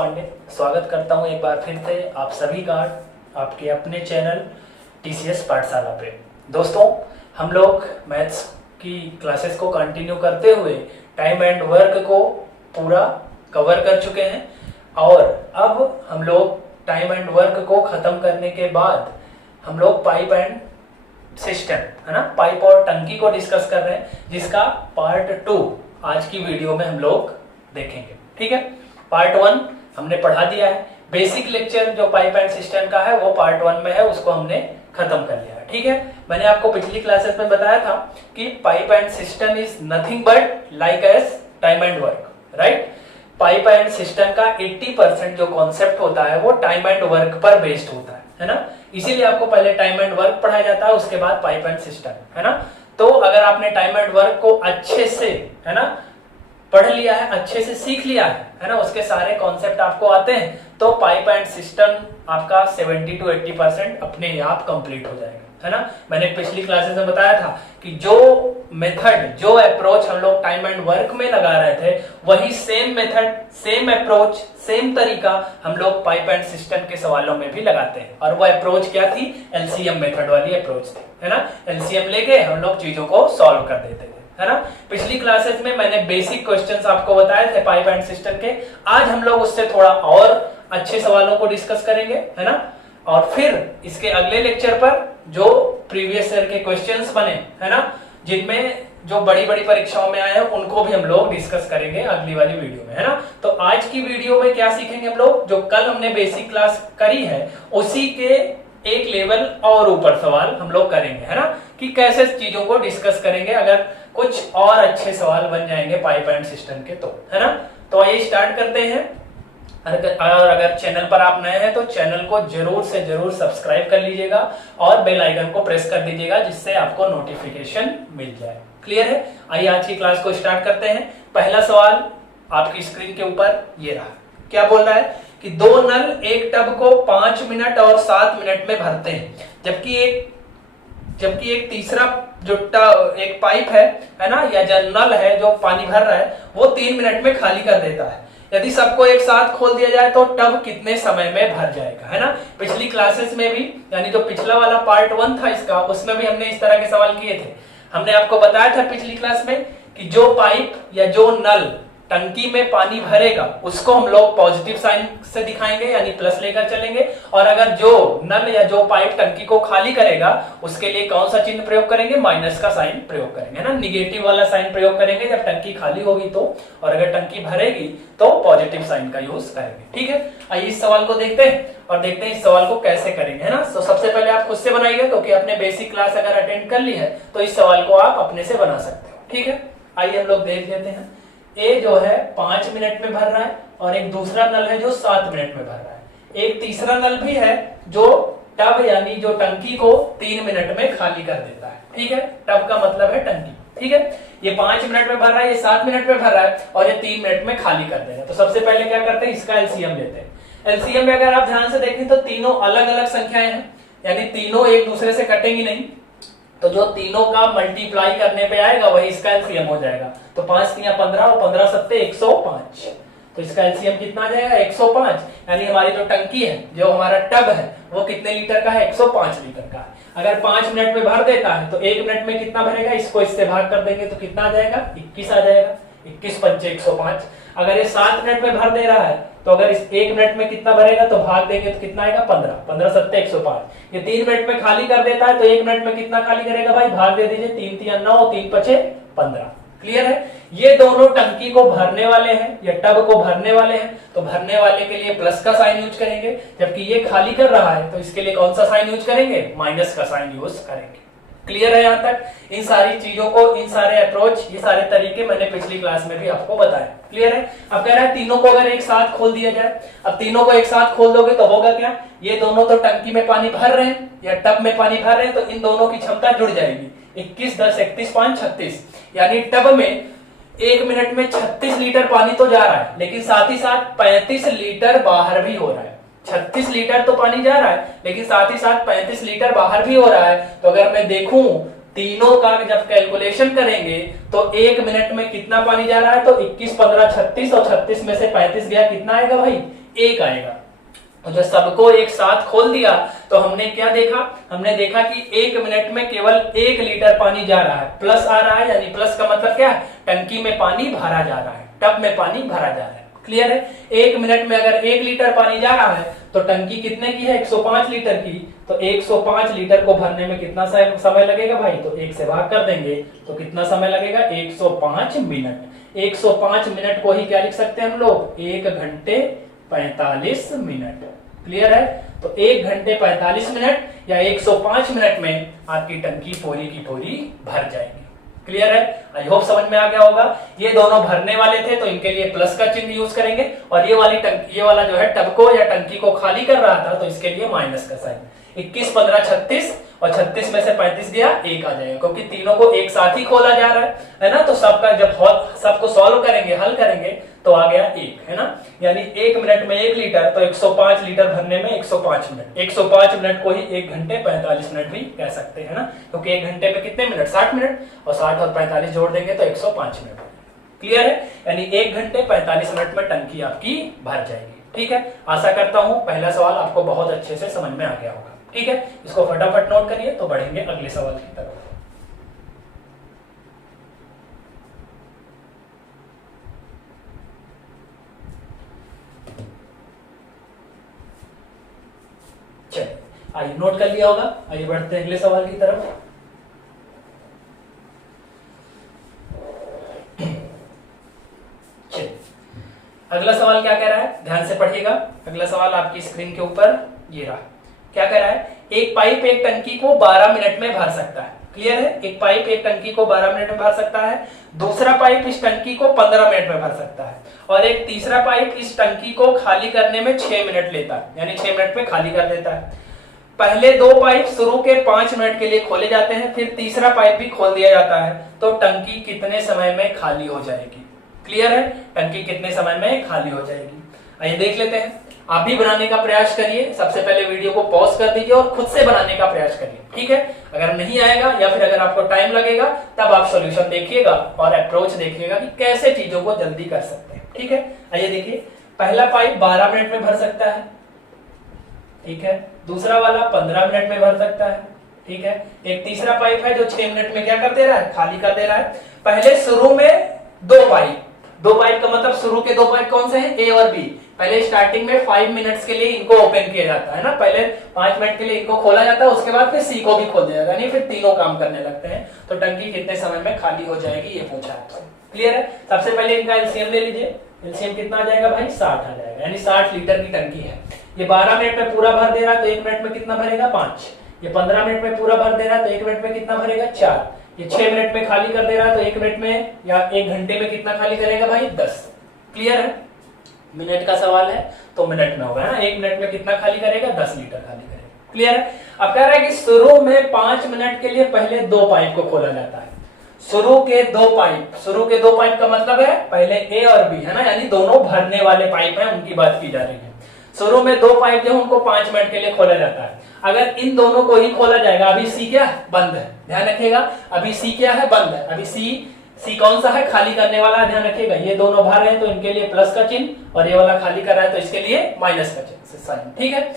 पांडे स्वागत करता हूं एक बार फिर से आप सभी का आपके अपने चैनल टीसीएस पाठशाला पे। दोस्तों, हम लोग मैथ्स की क्लासेस को कंटिन्यू करते हुए टाइम एंड वर्क को पूरा कवर कर चुके हैं और अब हम लोग टाइम एंड वर्क को खत्म करने के बाद हम लोग पाइप एंड सिस्टम है ना, पाइप और टंकी को डिस्कस कर रहे हैं, जिसका पार्ट 2 आज की वीडियो में हम लोग देखेंगे। ठीक है, पार्ट 1 हमने पढ़ा दिया है। बेसिक लेक्चर जो पाइप एंड सिस्टम का है वो पार्ट 1 में है, उसको हमने खत्म कर लिया है। ठीक है, मैंने आपको पिछली क्लासेस में बताया था कि pipe and cistern is nothing but like as time and work, right. Pipe and cistern का 80% जो कॉन्सेप्ट होता है वो टाइम एंड वर्क पर बेस्ड होता है ना। इसीलिए आपको पहले टाइम एंड वर्क पढ़ाया जाता है, उसके बाद पाइप एंड सिस्टम, है ना। तो अगर आपने टाइम एंड वर्क को अच्छे से, है ना, पढ़ लिया है, अच्छे से सीख लिया है ना, उसके सारे कॉन्सेप्ट आपको आते हैं, तो पाइप एंड सिस्टम आपका 70 to 80% अपने आप कंप्लीट हो जाएगा, है ना। मैंने पिछली क्लासेस में बताया था कि जो मेथड, जो अप्रोच हम लोग टाइम एंड वर्क में लगा रहे थे, वही same method, same approach, same तरीका हम लोग पाइप एंड सिस्टम के सवालों में भी लगाते हैं। और वो अप्रोच क्या थी? एलसीएम मेथड वाली अप्रोच थी, है ना। एलसीएम लेके हम लोग चीजों को सॉल्व कर देते थे, है ना। पिछली क्लासेस में मैंने बेसिक क्वेश्चंस आपको बताए थे पाइप एंड सिस्टम के। आज हम लोग उससे थोड़ा और अच्छे सवालों को डिस्कस करेंगे, है ना। और फिर इसके अगले लेक्चर पर जो प्रीवियस ईयर के क्वेश्चंस बने, है ना, जिनमें जो बड़ी बड़ी परीक्षाओं में आए हैं, उनको भी हम लोग डिस्कस करेंगे अगली वाली वीडियो में, है ना। तो आज की वीडियो में क्या सीखेंगे हम लोग? जो कल हमने बेसिक क्लास करी है उसी के एक लेवल और ऊपर सवाल हम लोग करेंगे, है ना, कि कैसे चीजों को डिस्कस करेंगे अगर कुछ और अच्छे सवाल बन जाएंगे पाइप एंड सिस्टम के, तो, है ना। तो आइए स्टार्ट करते हैं। अगर चैनल पर आप नए हैं तो चैनल को जरूर से जरूर सब्सक्राइब कर लीजिएगा और बेल आइकन को प्रेस कर दीजिएगा, जिससे आपको नोटिफिकेशन मिल जाए। क्लियर है? आइए आज की क्लास को स्टार्ट करते हैं। पहला सवाल आपकी स्क्रीन के ऊपर ये रहा। क्या बोल रहा है कि दो नल एक टब को 5 मिनट और 7 मिनट में भरते हैं, जबकि एक तीसरा जो एक पाइप है ना, या जो नल है जो पानी भर रहा है, वो 3 मिनट में खाली कर देता है। यदि सबको एक साथ खोल दिया जाए तो टब कितने समय में भर जाएगा, है ना। पिछली क्लासेस में भी, यानी जो पिछला वाला पार्ट 1 था इसका, उसमें भी हमने इस तरह के सवाल किए थे। हमने आपको बताया था पिछली क्लास में कि जो पाइप या जो नल टंकी में पानी भरेगा उसको हम लोग पॉजिटिव साइन से दिखाएंगे, यानी प्लस लेकर चलेंगे। और अगर जो नल या जो पाइप टंकी को खाली करेगा उसके लिए कौन सा चिन्ह प्रयोग करेंगे? माइनस का साइन प्रयोग करेंगे, ना, निगेटिव वाला साइन प्रयोग करेंगे जब टंकी खाली होगी तो, और अगर टंकी भरेगी तो पॉजिटिव साइन का यूज करेंगे। ठीक है, आइए इस सवाल को देखते हैं और देखते हैं इस सवाल को कैसे करेंगे, है ना। तो सबसे पहले आप खुद से बनाइएगा, क्योंकि आपने बेसिक क्लास अगर अटेंड कर ली है तो इस सवाल को आप अपने से बना सकते हो। ठीक है, आइए हम लोग देख लेते हैं। ए जो है 5 मिनट में भर रहा है और एक दूसरा नल है जो 7 मिनट में भर रहा है। एक तीसरा नल भी है जो टब यानी जो टंकी को 3 मिनट में खाली कर देता है। ठीक है, टब का मतलब है टंकी। ठीक है, ये 5 मिनट में भर रहा है, ये 7 मिनट में भर रहा है और ये 3 मिनट में खाली कर देगा। तो सबसे पहले क्या करते हैं? इसका एलसीएम लेते हैं। एलसीएम में अगर आप ध्यान से देखें तो तीनों अलग अलग संख्याएं हैं, यानी तीनों एक दूसरे से कटेंगी नहीं, तो जो तीनों का मल्टीप्लाई करने पे आएगा वही इसका एलसीएम हो जाएगा। तो 5 तिया 15 और 15 सत्ते 105। तो इसका एलसीएम कितना आ जाएगा? 105। यानी हमारी जो टंकी है, जो हमारा टब है, वो कितने लीटर का है? 105 लीटर का है। अगर 5 मिनट में भर देता है तो 1 मिनट में कितना भरेगा? इसको इससे भाग कर देंगे तो कितना आ जाएगा? 21 आ जाएगा। 21 पंचे 105। अगर ये 7 मिनट में भर दे रहा है तो अगर इस 1 मिनट में कितना भरेगा तो भाग देंगे तो कितना आएगा? 15। 15 सत्ते 105। ये 3 मिनट में खाली कर देता है तो 1 मिनट में कितना खाली करेगा भाई? भाग दे दीजिए। 3 तिया 9, 3 पचे 15। क्लियर है? ये दोनों टंकी को भरने वाले हैं या टब को भरने वाले हैं, तो भरने वाले के लिए प्लस का साइन यूज करेंगे, जबकि ये खाली कर रहा है तो इसके लिए कौन सा साइन यूज करेंगे? माइनस का साइन यूज करेंगे। क्लियर है? यहां तक इन सारी चीजों को, इन सारे अप्रोच, ये सारे तरीके मैंने पिछली क्लास में भी आपको बताया। क्लियर है? अब कह रहा है तीनों को अगर एक साथ खोल दिया जाए। अब तीनों को एक साथ खोल दोगे तो होगा क्या? ये दोनों तो टंकी में पानी भर रहे हैं या टब में पानी भर रहे हैं, तो इन दोनों की क्षमता जुड़ जाएगी। 21 10 31 5 36, यानी टब में 1 मिनट में 36 लीटर पानी तो जा रहा है, लेकिन साथ ही साथ 35 लीटर बाहर भी हो रहा है। 36 लीटर तो पानी जा रहा है, लेकिन साथ ही साथ 35 लीटर बाहर भी हो रहा है। तो अगर मैं देखूं तीनों का जब कैलकुलेशन करेंगे तो 1 मिनट में कितना पानी जा रहा है? तो 21 15 36 और 36 में से 35 गया, कितना आएगा भाई? 1 आएगा। तो जब सबको एक साथ खोल दिया तो हमने क्या देखा, हमने देखा कि 1 मिनट में केवल 1 लीटर पानी जा रहा है, प्लस आ रहा है, यानी प्लस का मतलब क्या है, टंकी में पानी भरा जा रहा है, टब में पानी भरा जा रहा है। क्लियर है? 1 मिनट में अगर 1 लीटर पानी जा रहा है तो टंकी कितने की है, 105 लीटर की, तो 105 लीटर को भरने में कितना समय लगेगा भाई, तो 1 से भाग कर देंगे तो कितना समय लगेगा, 105 मिनट। 105 मिनट को ही क्या लिख सकते हैं हम लोग, 1 घंटे 45 मिनट। क्लियर है? तो 1 घंटे 45 मिनट या 105 मिनट में आपकी टंकी पूरी की पूरी भर जाएगी। क्लियर है? आई होप समझ में आ गया होगा। ये दोनों भरने वाले थे तो इनके लिए प्लस का चिन्ह यूज करेंगे, और ये वाला जो है टब को या टंकी को खाली कर रहा था तो इसके लिए माइनस का साइन। 21 15 36 और 36 में से 35 गया, 1 आ जाएगा, क्योंकि तीनों को एक साथ ही खोला जा रहा है ना। तो सबका जब सबको सॉल्व करेंगे, हल करेंगे तो आ गया 1, है ना। यानी 1 मिनट में 1 लीटर, तो 105 लीटर भरने में 105 मिनट। 105 मिनट को ही 1 घंटे 45 मिनट भी कह सकते हैं ना, क्योंकि 1 घंटे पे कितने मिनट, 60 मिनट, और 60 और 45 जोड़ देंगे तो 105 मिनट। क्लियर है? यानी 1 घंटे 45 मिनट में टंकी आपकी भर जाएगी। ठीक है, आशा करता हूं पहला सवाल आपको बहुत अच्छे से समझ में आ गया होगा। ठीक है, इसको फटाफट नोट करिए तो बढ़ेंगे अगले सवाल की तरफ। चलिए, आइए नोट कर लिया होगा, आइए बढ़ते हैं अगले सवाल की तरफ। अगला सवाल क्या कह रहा है, ध्यान से पढ़िएगा। अगला सवाल आपकी स्क्रीन के ऊपर ये रहा। क्या कह रहा है, एक पाइप एक टंकी को 12 मिनट में भर सकता है। क्लियर है? एक पाइप एक टंकी को 12 मिनट में भर सकता है, दूसरा पाइप इस टंकी को 15 मिनट में भर सकता है, और एक तीसरा पाइप इस टंकी को खाली करने में 6 मिनट लेता है, यानी 6 मिनट में खाली कर देता है। पहले 2 पाइप शुरू के 5 मिनट के लिए खोले जाते हैं, फिर तीसरा पाइप भी खोल दिया जाता है, तो टंकी कितने समय में खाली हो जाएगी। क्लियर है? टंकी कितने समय में खाली हो जाएगी। आइए देख लेते हैं। आप भी बनाने का प्रयास करिए। सबसे पहले वीडियो को पॉज कर दीजिए और खुद से बनाने का प्रयास करिए। ठीक है? अगर नहीं आएगा या फिर अगर आपको टाइम लगेगा तब आप सॉल्यूशन देखिएगा और अप्रोच देखिएगा कि कैसे चीजों को जल्दी कर सकते हैं। ठीक है, आइए देखिए। पहला पाइप 12 मिनट में भर सकता है, ठीक है। दूसरा वाला 15 मिनट में भर सकता है, ठीक है। एक तीसरा पाइप है जो 6 मिनट में क्या कर दे रहा है, खाली कर दे रहा है। पहले शुरू में 2 पाइप का मतलब शुरू के 2 पाइप कौन से हैं, ए और बी। पहले स्टार्टिंग में 5 मिनट्स के लिए इनको ओपन किया जाता है ना, पहले 5 मिनट के लिए इनको खोला जाता है, उसके बाद फिर सी को भी खोल दिया जाता है, यानी फिर तीनों काम करने लगते हैं। तो टंकी कितने समय में खाली हो जाएगी ये पूछा आपसे। क्लियर है? सबसे पहले इनका एलसीएम ले लीजिए। एलसीएम कितना आ जाएगा भाई, 60 आ जाएगा, यानी 60 लीटर की टंकी है। ये 12 मिनट में पूरा भर दे रहा है तो 1 मिनट में कितना भरेगा, 5। ये 15 मिनट में पूरा भर दे रहा है तो 1 मिनट में कितना भरेगा, 4। ये 6 मिनट में खाली कर दे रहा है तो 1 मिनट में या 1 घंटे में कितना खाली करेगा भाई, 10। क्लियर है? मिनट का सवाल है तो मिनट में होगा ना। 1 मिनट में कितना खाली करेगा, 10 लीटर खाली करेगा। क्लियर है? अब कह रहा है कि शुरू में 5 मिनट के लिए पहले 2 पाइप को खोला जाता है। शुरू के 2 पाइप का मतलब है पहले ए और बी, है ना, यानी दोनों भरने वाले पाइप हैं, उनकी बात की जा रही है। शुरू में 2 पाइप जो उनको 5 मिनट के लिए खोला जाता है। अगर इन दोनों को ही खोला जाएगा, अभी सी क्या है, बंद है, ध्यान रखिएगा। अभी सी क्या है, बंद है। अभी सी कौन सा है, खाली करने वाला, ध्यान रखिएगा। ये दोनों भर रहे हैं तो इनके लिए प्लस का चिन्ह, और ये वाला खाली कर रहा है तो इसके लिए माइनस का चिन्ह, साइन। ठीक है?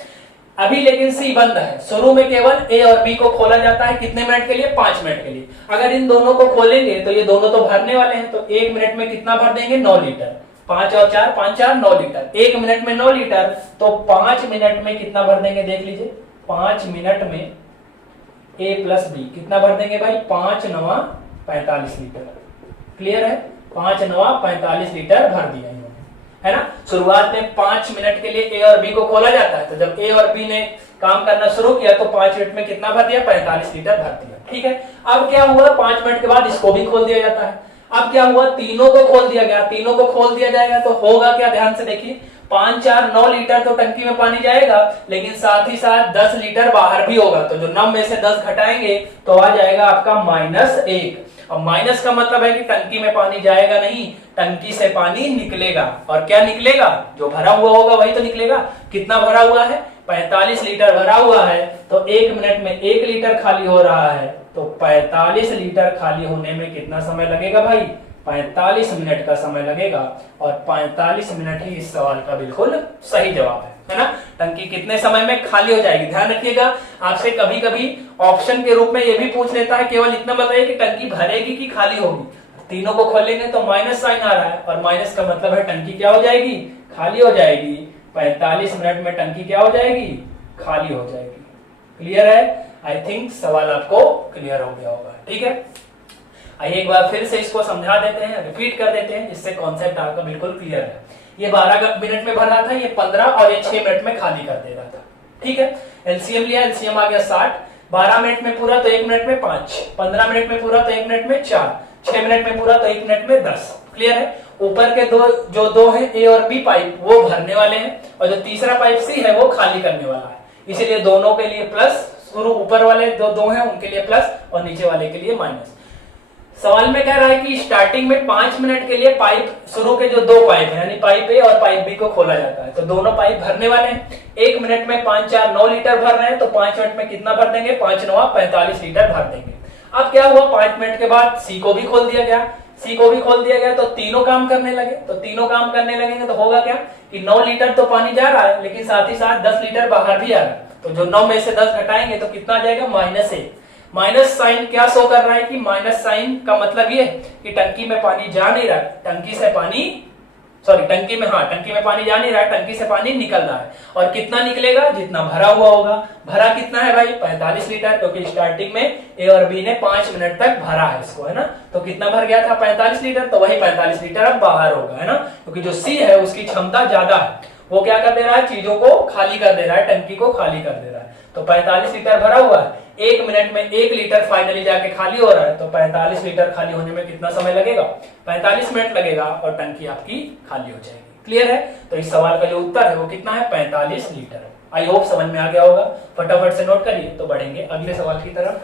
अभी लेकिन सी बंद है। शुरू में केवल ए और बी को खोला जाता है, कितने मिनट के लिए, 5 मिनट के लिए। अगर इन दोनों को खोलेंगे तो ये दोनों तो भरने वाले हैं, तो 1 मिनट में कितना भर देंगे, 9 लीटर। 5 और 4, 5 4 9 लीटर। 1 मिनट में 9 लीटर, तो 5 मिनट में कितना भर देंगे, देख लीजिए। 5 मिनट में ए प्लस बी कितना भर देंगे भाई, 5 9 45 लीटर। क्लियर है? 5 9 45 लीटर भर दिया इन्होंने, है ना। शुरुआत में 5 मिनट के लिए ए और बी को खोला जाता है, तो जब ए और बी ने काम करना शुरू किया तो 5 मिनट में कितना भर दिया, 45 लीटर भर दिया। ठीक है? अब क्या हुआ, 5 मिनट के बाद इसको भी खोल दिया जाता है। अब क्या हुआ, तीनों को खोल दिया गया। तीनों को खोल दिया जाएगा तो होगा क्या, ध्यान से देखिए। 5 4 9 लीटर तो टंकी में पानी जाएगा, लेकिन साथ ही साथ 10 लीटर बाहर भी होगा। तो जो 9 में से 10 घटाएंगे तो आ जाएगा आपका -1। और माइनस का मतलब है कि टंकी में पानी जाएगा नहीं, टंकी से पानी निकलेगा। और क्या निकलेगा, जो भरा हुआ होगा वही तो निकलेगा। कितना भरा हुआ है, 45 लीटर भरा हुआ है, तो 1 मिनट में 1 लीटर खाली हो रहा है, तो 45 लीटर खाली होने में कितना समय लगेगा भाई, 45 मिनट का समय लगेगा और 45 मिनट ही इस सवाल का बिल्कुल सही जवाब है ना। टंकी कितने समय में खाली हो जाएगी। ध्यान रखिएगा, आपसे कभी कभी ऑप्शन के रूप में ये भी पूछ लेता है, केवल इतना बताइए कि टंकी भरेगी कि खाली होगी। तीनों को खोलेंगे तो माइनस साइन आ रहा है और माइनस का मतलब है टंकी क्या हो जाएगी, खाली हो जाएगी। 45 मिनट में टंकी क्या हो जाएगी, खाली हो जाएगी। क्लियर है? आई थिंक सवाल आपको क्लियर हो गया होगा। ठीक है, आइए एक बार फिर से इसको समझा देते हैं, रिपीट कर देते हैं, जिससे कॉन्सेप्ट आपका बिल्कुल क्लियर है। ये 12 मिनट में भर रहा था, ये 15 और ये 6 मिनट में खाली कर दे रहा था। ठीक है, एलसीएम लिया, एलसीएम आ गया 60। 12 मिनट में पूरा तो 1 मिनट में 5, 15 मिनट में पूरा तो 1 मिनट में 4, 6 मिनट में पूरा तो 1 मिनट में 10। क्लियर है? ऊपर के दो हैं ए और बी पाइप, वो भरने वाले हैं और जो तीसरा पाइप सी है वो खाली करने वाला है। इसीलिए दोनों के लिए प्लस, शुरू ऊपर वाले दो हैं उनके लिए प्लस और नीचे वाले के लिए माइनस। सवाल में कह रहा है कि स्टार्टिंग में 5 मिनट के लिए पाइप, शुरू के जो 2 पाइप है यानी पाइप ए और पाइप बी को खोला जाता है, तो दोनों पाइप भरने वाले हैं। 1 मिनट में 5 4 9 लीटर भर रहे हैं, तो 5 मिनट में कितना भर देंगे, 5 9 45 लीटर भर देंगे। अब क्या हुआ, 5 मिनट के बाद सी को भी खोल दिया गया, सी को भी खोल दिया गया, तो तीनों काम करने लगे। तो तीनों काम करने लगेंगे तो होगा क्या कि 9 लीटर तो पानी जा रहा है, लेकिन साथ ही साथ 10 लीटर बाहर भी आ रहा है। तो जो 9 में से 10 घटाएंगे तो कितना आ जाएगा, -1। माइनस साइन क्या शो कर रहा है कि माइनस साइन का मतलब ये कि टंकी में पानी जा नहीं रहा, टंकी में पानी जा नहीं रहा, टंकी से पानी निकल रहा है। और कितना निकलेगा, जितना भरा हुआ होगा। भरा कितना है भाई, 45 लीटर, क्योंकि स्टार्टिंग में ए और बी ने 5 मिनट तक भरा है इसको, है ना। तो कितना भर गया था, 45 लीटर, तो वही 45 लीटर अब बाहर होगा, है ना। क्योंकि जो सी है उसकी क्षमता ज्यादा है, वो क्या कर दे रहा है, चीजों को खाली कर दे रहा है, टंकी को खाली कर दे रहा है। तो 45 लीटर भरा हुआ है, 1 मिनट में 1 लीटर फाइनली जाके खाली हो रहा है, तो 45 लीटर खाली होने में कितना समय लगेगा, 45 मिनट लगेगा और टंकी आपकी खाली हो जाएगी। क्लियर है? तो इस सवाल का जो उत्तर है वो कितना है, 45 लीटर। आई होप समझ में आ गया होगा। फटाफट से नोट करिए, तो बढ़ेंगे अगले सवाल की तरफ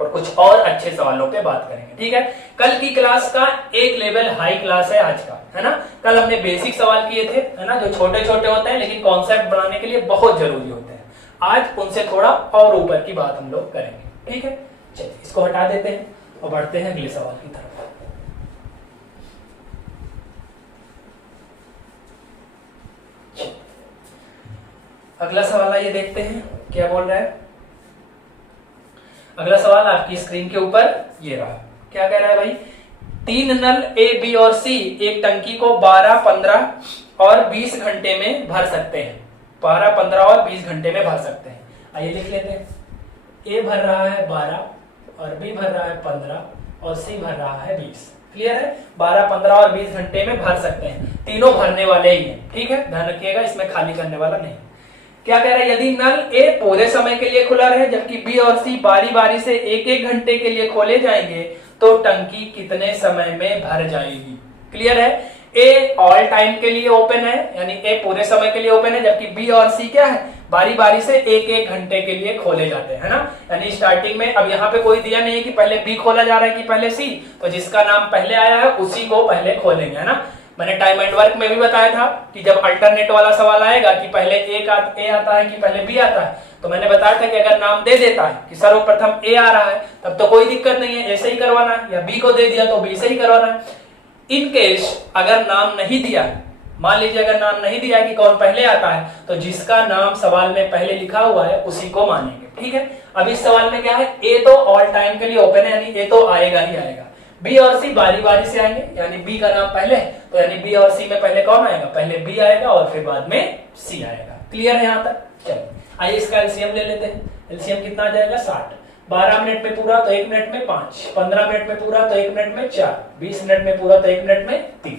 और कुछ और अच्छे सवालों पे बात करेंगे। ठीक है, कल की क्लास का एक लेवल हाई क्लास है आज का, है ना। कल हमने बेसिक सवाल किए थे, है ना, जो छोटे छोटे होते हैं लेकिन कॉन्सेप्ट बनाने के लिए बहुत जरूरी होते हैं। आज उनसे थोड़ा और ऊपर की बात हम लोग करेंगे। ठीक है, चलिए इसको हटा देते हैं और बढ़ते हैं अगले सवाल की तरफ। अगला सवाल आइए देखते हैं क्या बोल रहा है। अगला सवाल आपकी स्क्रीन के ऊपर ये रहा। क्या कह रहा है भाई, 3 नल ए बी और सी एक टंकी को 12 15 और 20 घंटे में भर सकते हैं। 12 15 और 20 घंटे में भर सकते हैं। आइए लिख लेते हैं। ए भर रहा है 12 और बी भर रहा है 15 और सी भर रहा है 20। क्लियर है? 12 15 और 20 घंटे में भर सकते हैं, तीनों भरने वाले ही हैं। ठीक है, ध्यान रखिएगा, इसमें खाली करने वाला नहीं। क्या कह रहा है, यदि नल ए पूरे समय के लिए खुला रहे जबकि बी और सी बारी बारी से 1-1 घंटे के लिए खोले जाएंगे तो टंकी कितने समय में भर जाएगी। क्लियर है? ए ऑल टाइम के लिए ओपन है, यानी ए पूरे समय के लिए ओपन है, जबकि बी और सी क्या है, बारी बारी से 1-1 घंटे के लिए खोले जाते हैं, है ना। यानी स्टार्टिंग में अब यहाँ पे कोई दिया नहीं है कि पहले बी खोला जा रहा है कि पहले सी, तो जिसका नाम पहले आया है उसी को पहले खोलेंगे, है ना। मैंने टाइम एंड वर्क में भी बताया था कि जब अल्टरनेट वाला सवाल आएगा कि पहले ए आता है कि पहले बी आता है, तो मैंने बताया था कि अगर नाम दे देता है कि सर्वप्रथम ए आ रहा है तब तो कोई दिक्कत नहीं है, ऐसे ही करवाना है, या बी को दे दिया तो बी से ही करवाना है। इन केस अगर नाम नहीं दिया है, मान लीजिए अगर नाम नहीं दिया है कि कौन पहले आता है, तो जिसका नाम सवाल में पहले लिखा हुआ है उसी को मानेंगे। ठीक है, अब इस सवाल में क्या है, ए तो ऑल टाइम के लिए ओपन है, यानी ए तो आएगा ही आएगा। बी और सी बारी बारी से आएंगे, यानी बी का नाम पहले, तो यानी बी और सी में पहले कौन आएगा, पहले बी आएगा और फिर बाद में सी आएगा। क्लियर है यहाँ तक? चलिए आइए इसका एलसीएम ले लेते हैं। एलसीएम कितना आ जाएगा, 60। 12 मिनट में पूरा तो 1 मिनट में 5, 15 मिनट में पूरा तो 1 मिनट में 4, 20 मिनट में पूरा तो 1 मिनट में 3।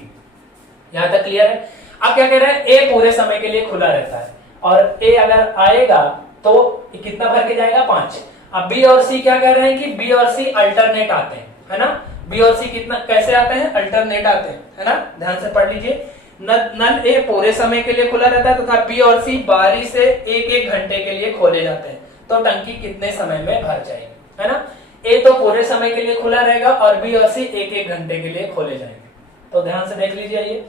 यहाँ तक क्लियर है? अब क्या कह रहा है, ए पूरे समय के लिए खुला रहता है और ए अगर आएगा तो कितना भर के जाएगा, 5। अब बी और सी क्या कह रहे हैं कि बी और सी अल्टरनेट आते हैं, है ना। बी और सी कितना कैसे आते हैं, अल्टरनेट आते हैं, है ना। ध्यान से पढ़ लीजिए, नल ए पूरे समय के लिए खुला रहता है तथा बी और सी बारी से 1-1 घंटे के लिए खोले जाते हैं, तो टंकी कितने समय में भर जाएगी, है ना। ए तो पूरे समय के लिए खुला रहेगा और बी और सी 1-1 घंटे के लिए खोले जाएंगे। तो ध्यान से देख लीजिए, ये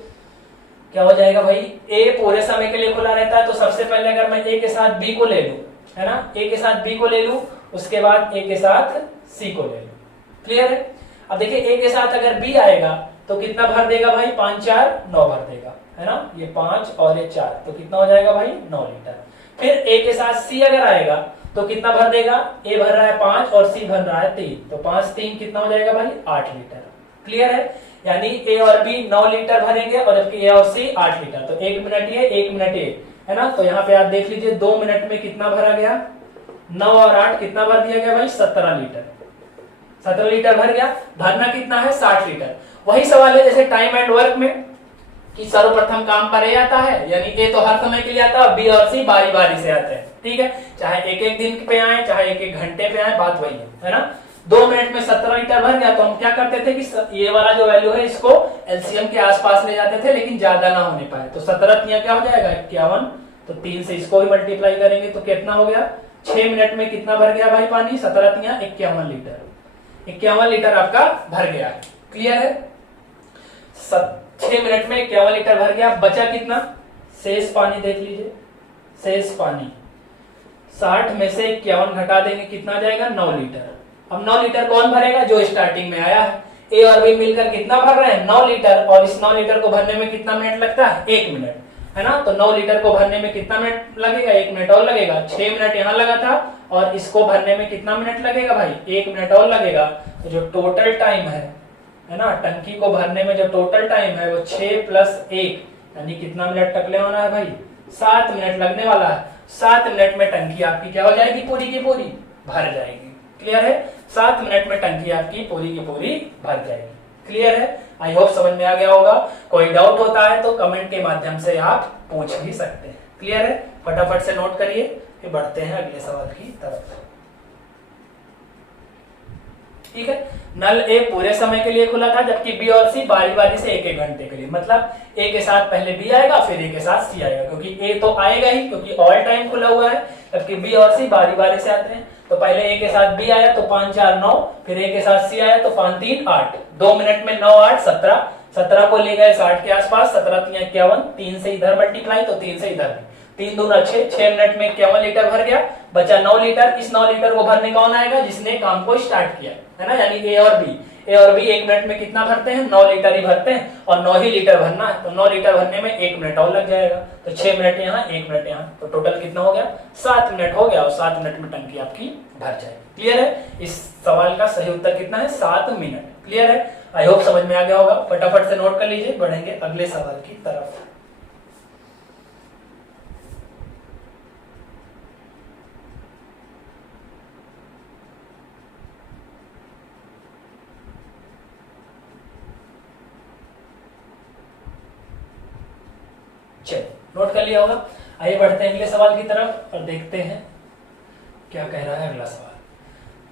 क्या हो जाएगा भाई, ए पूरे समय के लिए खुला रहता है तो सबसे पहले अगर मैं ए के साथ बी को ले लूं, है ना, ए के साथ बी को ले लूं, उसके बाद ए के साथ सी को ले लूं। क्लियर है? अब देखिए ए के साथ अगर बी आएगा तो कितना भर देगा भाई, 5 4 9 भर देगा, है ना, ये 5 और ये 4 तो कितना हो जाएगा भाई 9 लीटर। फिर ए के साथ सी अगर आएगा तो कितना भर देगा, ए भर रहा है 5 और सी भर रहा है 3, तो 5 3 कितना हो जाएगा भाई 8 लीटर। क्लियर है, यानी ए और बी 9 लीटर भरेंगे और जबकि ए और सी 8 लीटर, तो 1 मिनट ये 1 मिनट ये, है ना। तो यहाँ पे आप देख लीजिए 2 मिनट में कितना भरा गया, 9 और 8 कितना भर दिया गया भाई 17 लीटर, 17 लीटर भर गया। भरना कितना है 60 लीटर। वही सवाल है जैसे टाइम एंड वर्क में कि सर्वप्रथम काम पर ए आता है, यानी ए तो हर समय के लिए आता है, बी और सी बारी बारी से आते हैं, ठीक है, चाहे एक एक दिन पे आए चाहे एक एक घंटे पे आए, बात वही है ना। 2 मिनट में 17 लीटर भर गया तो हम क्या करते थे कि ये वाला जो वैल्यू है इसको एलसीएम के आसपास ले जाते थे, लेकिन ज्यादा ना होने पाए, तो 17 क्या हो जाएगा 51, तो 3 से इसको भी मल्टीप्लाई करेंगे तो कितना हो गया 6 मिनट में कितना भर गया भाई पानी, 17 51 लीटर, 51 लीटर आपका भर गया। क्लियर है, 6 मिनट में 51 लीटर भर गया। बचा कितना, शेष पानी देख लीजिए, शेष पानी 60 में से 51 घटा देंगे कितना जाएगा 9 लीटर। अब 9 लीटर कौन भरेगा, जो स्टार्टिंग में आया है। ए और बी मिलकर कितना भर रहे हैं 9 लीटर, और इस 9 लीटर को भरने में कितना मिनट लगता है 1 मिनट, है ना। तो 9 लीटर को भरने में कितना मिनट लगेगा, 1 मिनट और लगेगा, 6 मिनट यहाँ लगा था और इसको भरने में कितना मिनट लगेगा भाई 1 मिनट और लगेगा। तो जो टोटल टाइम है ना, टंकी को भरने में जो टोटल टाइम है वो 6 + 1 यानी कितना मिनट तक ले होना है भाई 7 मिनट लगने वाला है। 7 मिनट में टंकी आपकी क्या हो जाएगी, पूरी की पूरी भर जाएगी। क्लियर है, 7 मिनट में टंकी आपकी पूरी की पूरी भर जाएगी। क्लियर है, आई होप समझ में आ गया होगा। कोई डाउट होता है तो कमेंट के माध्यम से आप पूछ भी सकते हैं। क्लियर है, फटाफट से नोट करिए, फिर बढ़ते हैं अगले सवाल की तरफ। ठीक है, नल ए पूरे समय के लिए खुला था जबकि बी और सी बारी बारी से एक एक घंटे के लिए, मतलब ए के साथ पहले बी आएगा फिर ए के साथ सी आएगा, क्योंकि ए तो आएगा ही क्योंकि ऑल टाइम खुला हुआ है, जबकि बी और सी बारी बारी से आते हैं। तो पहले ए के साथ बी आया तो 5 4 9, फिर ए के साथ सी आया तो 5 3 8, 2 मिनट में 9 8 17, 17 को ले गए 60 के आसपास, 17 3 51, 3 से इधर मल्टीप्लाई तो 3 से इधर, 3 दूना 6, 6 मिनट में 51 लीटर भर गया। बचा 9 लीटर, इस 9 लीटर को भरने कौन आएगा, जिसने काम को स्टार्ट किया, है ना, यानी ए और बी। ए और बी 1 मिनट में कितना भरते हैं 9 लीटर ही भरते हैं, और 9 ही लीटर भरना है, तो 9 लीटर भरने में 1 मिनट और लग जाएगा, तो 6 मिनट यहाँ 1 मिनट यहाँ, तो टोटल कितना हो गया 7 मिनट हो गया, और 7 मिनट में टंकी आपकी भर जाएगी। क्लियर है, इस सवाल का सही उत्तर कितना है 7 मिनट। क्लियर है, आई होप समझ में आ गया होगा। फटाफट से नोट कर लीजिए, बढ़ेंगे अगले सवाल की तरफ। चलिए, नोट कर लिया होगा। आइए बढ़ते हैं अगले सवाल की तरफ और देखते हैं क्या कह रहा है अगला सवाल।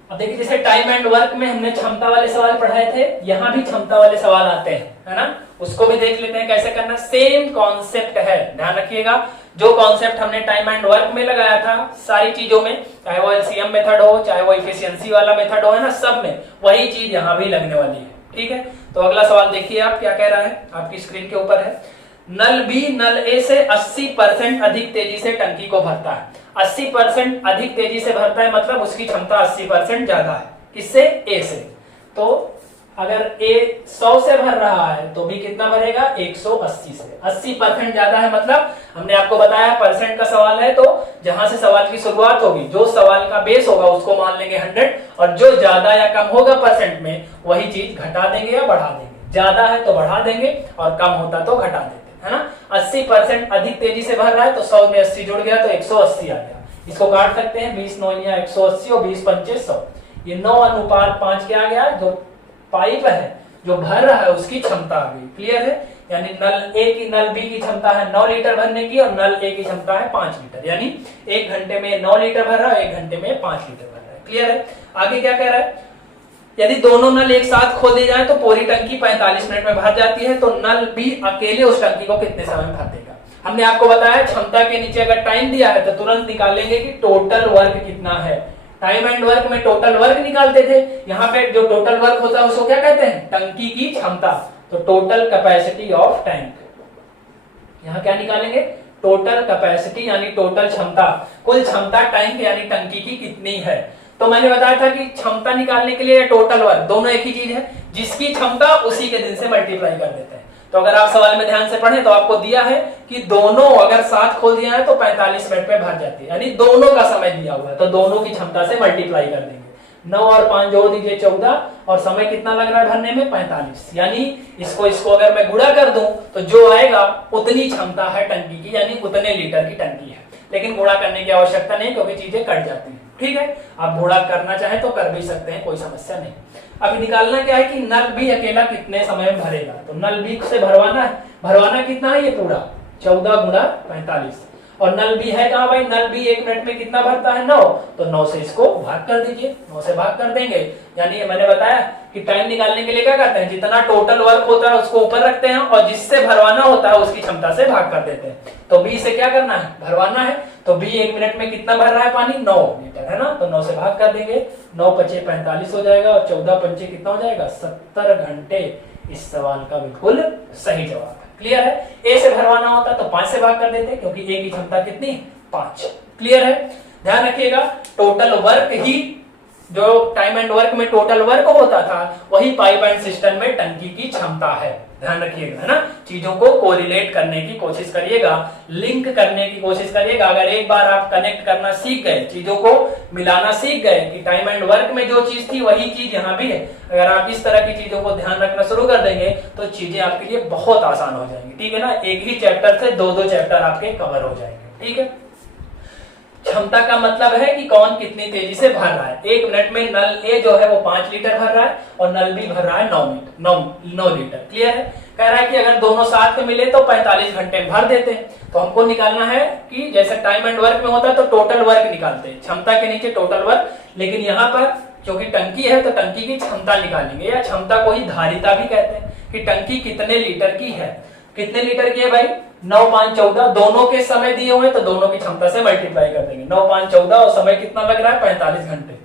अब देखिए, जैसे टाइम एंड वर्क में हमने क्षमता वाले सवाल पढ़ाए थे, यहाँ भी क्षमता वाले सवाल आते हैं, है ना, उसको भी देख लेते हैं कैसे करना। सेम कॉन्सेप्ट है, ध्यान रखिएगा, जो कॉन्सेप्ट हमने टाइम एंड वर्क में लगाया था सारी चीजों में, चाहे वो एलसीएम मेथड हो चाहे वो इफिशियंसी वाला मेथड हो, है ना, सब में वही चीज यहाँ भी लगने वाली है। ठीक है, तो अगला सवाल देखिए आप क्या कह रहा है, आपकी स्क्रीन के ऊपर है। नल बी नल ए से 80% अधिक तेजी से टंकी को भरता है। 80% अधिक तेजी से भरता है मतलब उसकी क्षमता 80% ज्यादा है, किससे, ए से। तो अगर ए 100 से भर रहा है तो भी कितना भरेगा 180 से। 80% ज्यादा है मतलब हमने आपको बताया परसेंट का सवाल है, तो जहां से सवाल की शुरुआत होगी, जो सवाल का बेस होगा उसको मान लेंगे 100, और जो ज्यादा या कम होगा परसेंट में वही चीज घटा देंगे या बढ़ा देंगे। ज्यादा है तो बढ़ा देंगे और कम होता तो घटा देंगे, है ना। 80% अधिक तेजी से भर रहा है तो 100 में 80 जुड़ गया तो 180 आ गया। इसको काट सकते हैं, 20 9 180 और 20 5 100, ये 9:5 के आ गया। जो पाइप है जो भर रहा है उसकी क्षमता आ गई। क्लियर है, यानी नल ए की नल बी की क्षमता है 9 लीटर भरने की और नल ए की क्षमता है 5 लीटर, यानी 1 घंटे में 9 लीटर भर रहा है, 1 घंटे में 5 लीटर भर रहा है। क्लियर है, आगे क्या कह रहा है, यदि दोनों नल एक साथ खोले जाए तो पूरी टंकी 45 मिनट में भर जाती है, तो नल बी अकेले उस टंकी को कितने समय में भर देगा। हमने आपको बताया क्षमता के नीचे अगर टाइम दिया है तो तुरंत निकालेंगे कि टोटल वर्क कितना है। टाइम एंड वर्क में टोटल वर्क निकालते थे, यहाँ पे जो टोटल वर्क होता है उसको क्या कहते हैं, टंकी की क्षमता। तो टोटल कैपेसिटी ऑफ टैंक, यहाँ क्या निकालेंगे, टोटल कैपेसिटी यानी टोटल क्षमता, कुल क्षमता टैंक यानी टंकी की कितनी है। तो मैंने बताया था कि क्षमता निकालने के लिए टोटल वर्क दोनों एक ही चीज है, जिसकी क्षमता उसी के दिन से मल्टीप्लाई कर देते हैं। तो अगर आप सवाल में ध्यान से पढ़ें तो आपको दिया है कि दोनों अगर साथ खोल दिया है तो 45 मिनट में भर जाती है, यानी दोनों का समय दिया हुआ है तो दोनों की क्षमता से मल्टीप्लाई कर देंगे। 9 और 5 जोड़ दीजिए 14, और समय कितना लग रहा है भरने में 45, यानी इसको अगर मैं गुणा कर दूं तो जो आएगा उतनी क्षमता है टंकी की, यानी उतने लीटर की टंकी है। लेकिन गुणा करने की आवश्यकता नहीं क्योंकि चीजें कट जाती है। ठीक है, आप गुणा करना चाहे तो कर भी सकते हैं, कोई समस्या नहीं। अभी निकालना क्या है कि नल बी अकेला कितने समय में भरेगा, तो नल बी से भरवाना कितना है, ये पूरा 14 गुणा 45, और नल बी है कहां भाई, नल बी 1 मिनट में कितना भरता है 9, तो 9 से इसको भाग कर दीजिए, 9 से भाग कर देंगे। यानी मैंने बताया कि टाइम निकालने के लिए क्या करते हैं, जितना टोटल वर्क होता है उसको ऊपर रखते हैं और जिससे भरवाना होता है उसकी क्षमता से भाग कर देते हैं। तो बी से क्या करना है, भरवाना है, तो बी 1 मिनट में कितना भर रहा है पानी, 9 लीटर है ना, तो 9 से भाग कर देंगे, 9 पचे 45 हो जाएगा और 14 पंचे कितना हो जाएगा 70 घंटे। इस सवाल का बिल्कुल सही जवाब है। क्लियर है, ए से भरवाना होता तो 5 से भाग कर देते क्योंकि ए की क्षमता कितनी 5। क्लियर है, ध्यान रखिएगा टोटल वर्क ही जो टाइम एंड वर्क में टोटल वर्क होता था वही पाइप एंड सिस्टम में टंकी की क्षमता है। ध्यान रखिएगा, है ना, चीजों को कोरिलेट करने की कोशिश करिएगा, लिंक करने की कोशिश करिएगा। अगर एक बार आप कनेक्ट करना सीख गए, चीजों को मिलाना सीख गए कि टाइम एंड वर्क में जो चीज थी वही चीज यहाँ भी है, अगर आप इस तरह की चीजों को ध्यान रखना शुरू कर देंगे तो चीजें आपके लिए बहुत आसान हो जाएंगी। ठीक है ना, एक ही चैप्टर से 2-2 चैप्टर आपके कवर हो जाएंगे। ठीक है, क्षमता का मतलब है कि कौन कितनी तेजी से भर रहा है। 1 मिनट में नल ए जो है वो 5 लीटर भर रहा है और नल बी भर रहा है 9 लीटर। क्लियर है, कह रहा है कि अगर दोनों साथ में मिले तो 45 घंटे में भर देते हैं। तो हमको निकालना है कि जैसे टाइम एंड वर्क में होता है तो टोटल वर्क निकालते हैं, क्षमता के नीचे टोटल वर्क, लेकिन यहाँ पर क्योंकि टंकी है तो टंकी की क्षमता निकालेंगे, या क्षमता को ही धारिता भी कहते हैं कि टंकी कितने लीटर की है। कितने लीटर की है भाई, 9, 5, 14, दोनों के समय दिए हुए तो दोनों की क्षमता से मल्टीप्लाई कर देंगे। 9, 5, 14 और समय कितना लग रहा है 45 घंटे।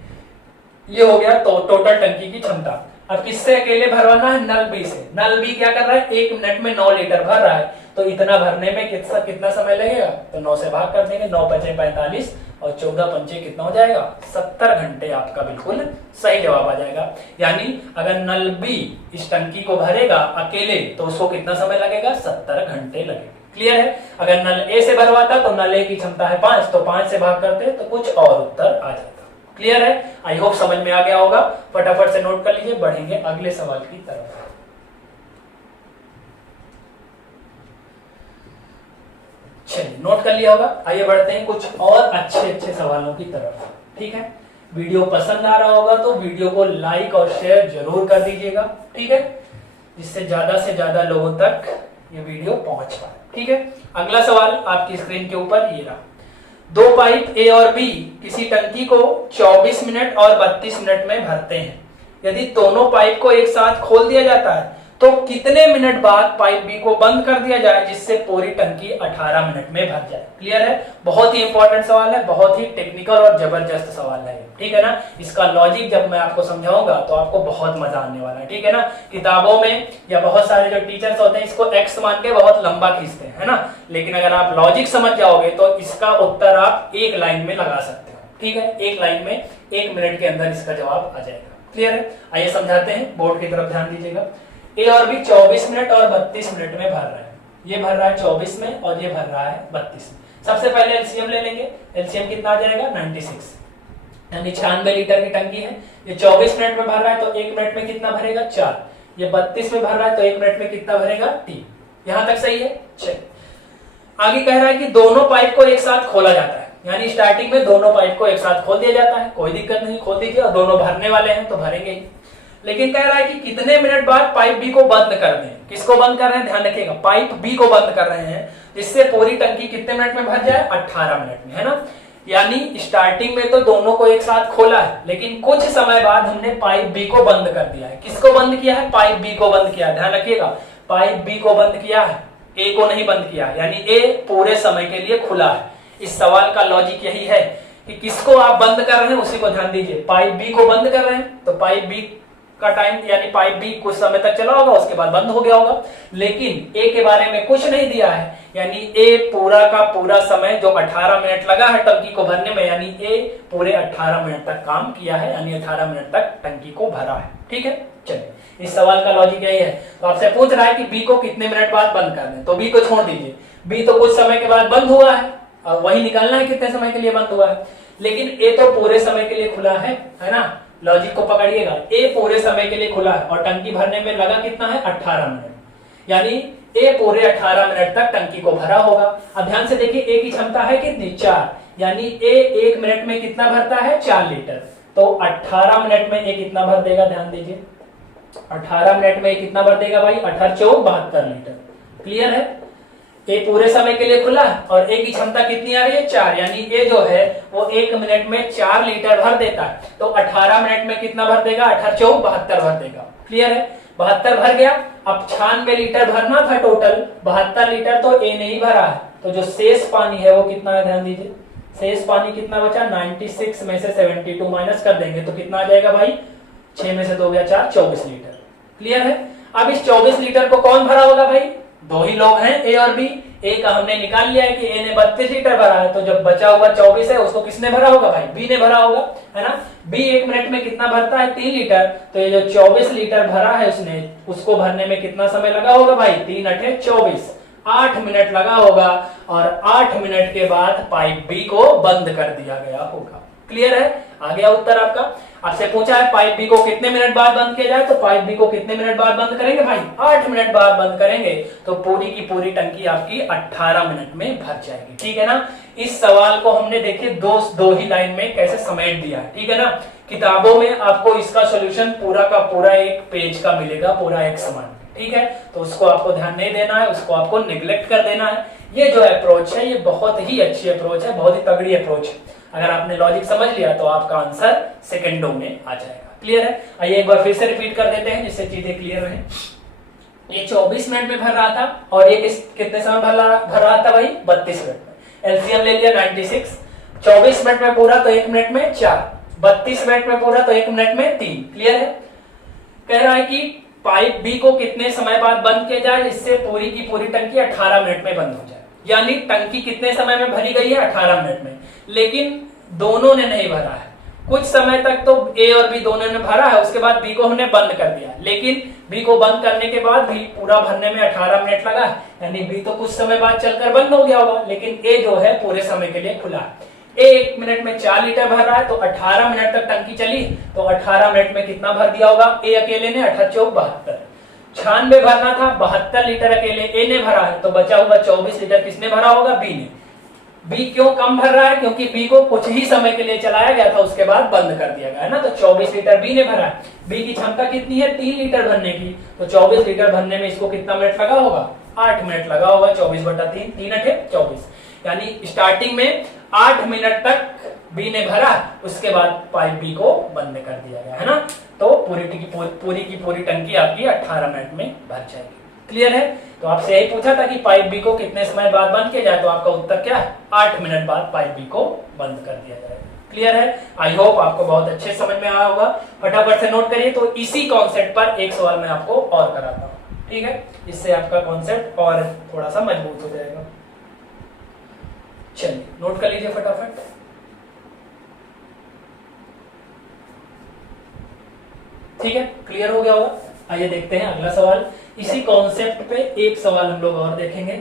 ये हो गया तो टोटल टंकी की क्षमता। अब किससे अकेले भरवाना है, नल बी से। नल बी क्या कर रहा है, 1 मिनट में 9 लीटर भर रहा है, तो इतना भरने में कितना समय लगेगा, तो 9 से भाग कर देंगे, 9 पचे 45 और 14 पंचे कितना हो जाएगा 70 घंटे। आपका बिल्कुल सही जवाब आ जाएगा। यानी अगर नल बी इस टंकी को भरेगा अकेले तो उसको कितना समय लगेगा, 70 घंटे लगेगा। क्लियर है, अगर नल ए से भरवाता तो नल ए की क्षमता है 5, तो 5 से भाग करते तो कुछ और उत्तर आ जाता। क्लियर है, आई होप समझ में आ गया होगा। फटाफट से नोट कर लीजिए, बढ़ेंगे अगले सवाल की तरफ। चलिए नोट कर लिया होगा, आइए बढ़ते हैं कुछ और अच्छे सवालों की तरफ। ठीक है, वीडियो पसंद आ रहा होगा तो वीडियो को लाइक और शेयर जरूर कर दीजिएगा। ठीक है, जिससे ज्यादा से ज्यादा लोगों तक ये वीडियो पहुंच पाए। ठीक है, अगला सवाल आपकी स्क्रीन के ऊपर ये रहा। 2 पाइप ए और बी किसी टंकी को 24 मिनट और 32 मिनट में भरते हैं। यदि दोनों पाइप को एक साथ खोल दिया जाता है तो कितने मिनट बाद पाइप बी को बंद कर दिया जाए जिससे पूरी टंकी 18 मिनट में भर जाए। क्लियर है, बहुत ही इंपॉर्टेंट सवाल है, बहुत ही टेक्निकल और जबरदस्त सवाल है। ठीक है ना, इसका लॉजिक जब मैं आपको समझाऊंगा तो आपको बहुत मजा आने वाला है। ठीक है ना, किताबों में या बहुत सारे जो टीचर्स होते हैं इसको एक्स मान के बहुत लंबा खींचते हैं, है ना, लेकिन अगर आप लॉजिक समझ जाओगे तो इसका उत्तर आप एक लाइन में लगा सकते हो। ठीक है, एक लाइन में 1 मिनट के अंदर इसका जवाब आ जाएगा। क्लियर है, आइए समझाते हैं, बोर्ड की तरफ ध्यान दीजिएगा। ए और बी 24 मिनट और 32 मिनट में भर रहा है। ये भर रहा है 24 में और ये भर रहा है 32 में। सबसे पहले एलसीएम ले लेंगे, एलसीएम कितना आ जाएगा 96, यानी 96 लीटर की टंकी है। ये 24 मिनट में भर रहा है तो 1 मिनट में कितना भरेगा 4। ये 32 में भर रहा है तो 1 मिनट में कितना भरेगा 3। यहां तक सही है। चलिए आगे कह रहा है कि दोनों पाइप को एक साथ खोला जाता है, यानी स्टार्टिंग में दोनों पाइप को एक साथ खोल दिया जाता है, कोई दिक्कत नहीं, खोल दीजिए, और दोनों भरने वाले हैं तो भरेंगे ही। लेकिन कह रहा है कि कितने मिनट बाद पाइप बी को बंद कर दें। किसको बंद कर रहे हैं, ध्यान रखिएगा, पाइप बी को बंद कर रहे हैं, जिससे पूरी टंकी कितने मिनट में भर जाए 18 मिनट में, है ना। यानी स्टार्टिंग में तो दोनों को एक साथ खोला है, लेकिन कुछ समय बाद हमने पाइप बी को बंद कर दिया है। किसको बंद किया है, पाइप बी को बंद किया, ध्यान रखिएगा, पाइप बी को बंद किया है, ए को नहीं बंद किया, यानी ए पूरे समय के लिए खुला है। इस सवाल का लॉजिक यही है कि किसको आप बंद कर रहे हैं उसी को ध्यान दीजिए। पाइप बी को बंद कर रहे हैं तो पाइप बी का टाइम यानी पाइप बी कुछ समय तक चला होगा, उसके बाद बंद हो गया होगा। लेकिन ए के बारे में कुछ नहीं दिया है, यानी ए पूरा का पूरा समय जो 18 मिनट लगा है टंकी को भरने में, यानी ए पूरे 18 मिनट तक काम किया है, यानी 18 मिनट तक टंकी को भरा है। ठीक है, चलिए इस सवाल का लॉजिक यही है। तो आपसे पूछ रहा है कि बी को कितने मिनट बाद बंद कर दें, तो बी को छोड़ दीजिए, बी तो कुछ समय के बाद बंद हुआ है और वही निकालना है कितने समय के लिए बंद हुआ है। लेकिन ए तो पूरे समय के लिए खुला है ना, लॉजिक को पकड़िएगा, ए पूरे समय के लिए खुला है और टंकी भरने में लगा कितना है 18 मिनट, यानी ए पूरे 18 मिनट तक टंकी को भरा होगा। अब ध्यान से देखिए ए की क्षमता है कितनी 4, यानी ए 1 मिनट में कितना भरता है 4 लीटर, तो 18 मिनट में ए कितना भर देगा, ध्यान दीजिए 18 मिनट में कितना भर देगा भाई 18 चौक 72 लीटर। क्लियर है, ए पूरे समय के लिए खुला है और ए की क्षमता कितनी आ रही है 4, यानी ए जो है वो 1 मिनट में 4 लीटर भर देता है, तो 18 मिनट में कितना भर देगा 18 चौक 72 भर देगा। क्लियर है, 72 भर गया। अब 96 लीटर भरना था टोटल, 72 लीटर तो ए नहीं भरा है, तो जो शेष पानी है वो कितना है, ध्यान दीजिए शेष पानी कितना बचा 96 में से 72 माइनस कर देंगे तो कितना आ जाएगा भाई 6 में से 2 गया 4, 24 लीटर। क्लियर है, अब इस 24 लीटर को कौन भरा होगा भाई, दो ही लोग हैं ए और बी। ए का हमने निकाल लिया है कि ए ने 32 लीटर भरा है, तो जब बचा हुआ 24 है उसको किसने भरा होगा भाई, बी ने भरा होगा, है ना। बी 1 मिनट में कितना भरता है 3 लीटर, तो ये जो 24 लीटर भरा है उसने, उसको भरने में कितना समय लगा होगा भाई 3 अठे 24, 8 मिनट लगा होगा और 8 मिनट के बाद पाइप बी को बंद कर दिया गया होगा। क्लियर है, आ गया उत्तर आपका। आपसे पूछा है पाइप बी को कितने मिनट बाद बंद किया जाए, तो पाइप बी को कितने मिनट बाद बंद करेंगे भाई 8 मिनट बाद बंद करेंगे, तो पूरी की पूरी टंकी आपकी 18 मिनट में भर जाएगी। ठीक है ना, इस सवाल को हमने देखिए दो ही लाइन में कैसे समेट दिया। ठीक है ना, किताबों में आपको इसका सोल्यूशन पूरा का पूरा एक पेज का मिलेगा, पूरा एक समान। ठीक है, तो उसको आपको ध्यान नहीं देना है, उसको आपको निग्लेक्ट कर देना है। ये जो अप्रोच है ये बहुत ही अच्छी अप्रोच है, बहुत ही तगड़ी अप्रोच है। अगर आपने लॉजिक समझ लिया तो आपका आंसर सेकंडों में आ जाएगा। क्लियर है, आइए एक बार फिर से रिपीट कर देते हैं जिससे चीजें क्लियर रहे। ये 24 मिनट में भर रहा था और ये कितने समय भर रहा था भाई 32 मिनट में। एलसीएम ले लिया 96, 24 मिनट में पूरा तो 1 मिनट में 4, 32 मिनट में पूरा तो 1 मिनट में 3। क्लियर है, कह रहा है कि पाइप बी को कितने समय बाद बंद किया जाए जिससे पूरी की पूरी टंकी 18 मिनट में बंद हो जाए, यानी टंकी कितने समय में भरी गई है 18 मिनट में, लेकिन दोनों ने नहीं भरा है। कुछ समय तक तो ए और बी दोनों ने भरा है, उसके बाद बी को हमने बंद कर दिया, लेकिन बी को बंद करने के बाद भी पूरा भरने में 18 मिनट लगा, यानी बी तो कुछ समय बाद चलकर बंद हो गया होगा, लेकिन ए जो है पूरे समय के लिए खुला है। ए 1 मिनट में 4 लीटर भर रहा है, तो 18 मिनट तक टंकी चली, तो 18 मिनट में कितना भर दिया होगा ए अकेले ने 18 चौक 72, 96 भरना था, 72 लीटर अकेले ए ने भरा है, तो बचा हुआ 24 लीटर किसने भरा होगा बी ने। बी क्यों कम भर रहा है, क्योंकि बी को कुछ ही समय के लिए चलाया गया था, उसके बाद बंद कर दिया गया है ना, तो 24 लीटर बी ने भरा है। बी की क्षमता कितनी है 3 लीटर भरने की, तो 24 लीटर भरने में इसको कितना मिनट लगा होगा 8 मिनट लगा होगा, 24/3, 3 अठे 24, यानी स्टार्टिंग में 8 मिनट तक बी ने भरा, उसके बाद पाइप बी को बंद कर दिया गया है ना, तो पूरी की पूरी टंकी आपकी 18 मिनट में भर जाएगी। क्लियर है, तो आपसे यही पूछा था कि पाइप बी को कितने समय बाद बंद किया जाए, तो आपका उत्तर क्या है 8 मिनट बाद पाइप बी को बंद कर दिया जाएगा। क्लियर है, आई होप आपको बहुत अच्छे समझ में आया होगा। फटाफट से नोट करिए, तो इसी कॉन्सेप्ट पर एक सवाल मैं आपको और कराता हूँ। ठीक है, इससे आपका कॉन्सेप्ट और थोड़ा सा मजबूत हो जाएगा। चलिए नोट कर लीजिए फटाफट। ठीक है, क्लियर हो गया होगा। आइए देखते हैं अगला सवाल। इसी कॉन्सेप्ट पे एक सवाल हम लोग और देखेंगे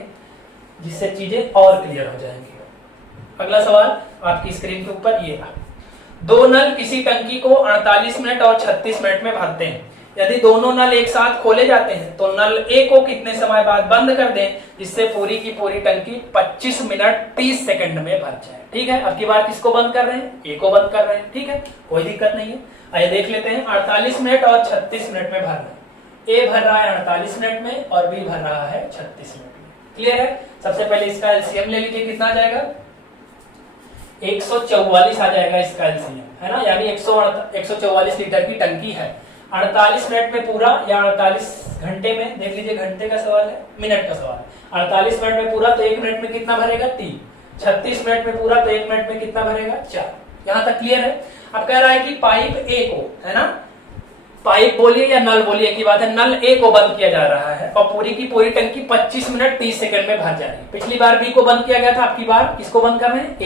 जिससे चीजें और क्लियर हो जाएंगी। अगला सवाल आपकी स्क्रीन के ऊपर ये रहा। दो नल किसी टंकी को 48 मिनट और 36 मिनट में भरते हैं। यदि दोनों नल एक साथ खोले जाते हैं तो नल ए को कितने समय बाद बंद कर दें जिससे पूरी की पूरी टंकी 25 मिनट 30 सेकंड में भर जाए। ठीक है, अब की बार किसको बंद कर रहे हैं, ए को बंद कर रहे हैं। ठीक है, कोई दिक्कत नहीं है। आइए देख लेते हैं। 48 मिनट और 36 मिनट में भरना। ए भर रहा है 48 मिनट में और बी भर रहा है 36 मिनट में। क्लियर है, सबसे पहले इसका एलसीएम ले लीजिए, कितना आ जाएगा 144 आ जाएगा इसका एलसीएम, है ना, यानी 144 लीटर की टंकी है। 48 मिनट में पूरा या 48 घंटे में, देख लीजिए घंटे का सवाल है, मिनट का सवाल है। 48 मिनट में पूरा तो 1 मिनट में कितना भरेगा 3, 36 मिनट में पूरा तो 1 मिनट में कितना भरेगा 4। यहां तक क्लियर है। अब कह रहा है कि पाइप ए को, है ना, पाइप बोलिए या नल बोलिए की बात है, नल ए को बंद किया जा रहा है और पूरी की पूरी टंकी 25 मिनट 30 सेकंड में भर जा रही है। पिछली बार बी को बंद किया गया था, आपकी बार किसको बंद कर रहे हैं,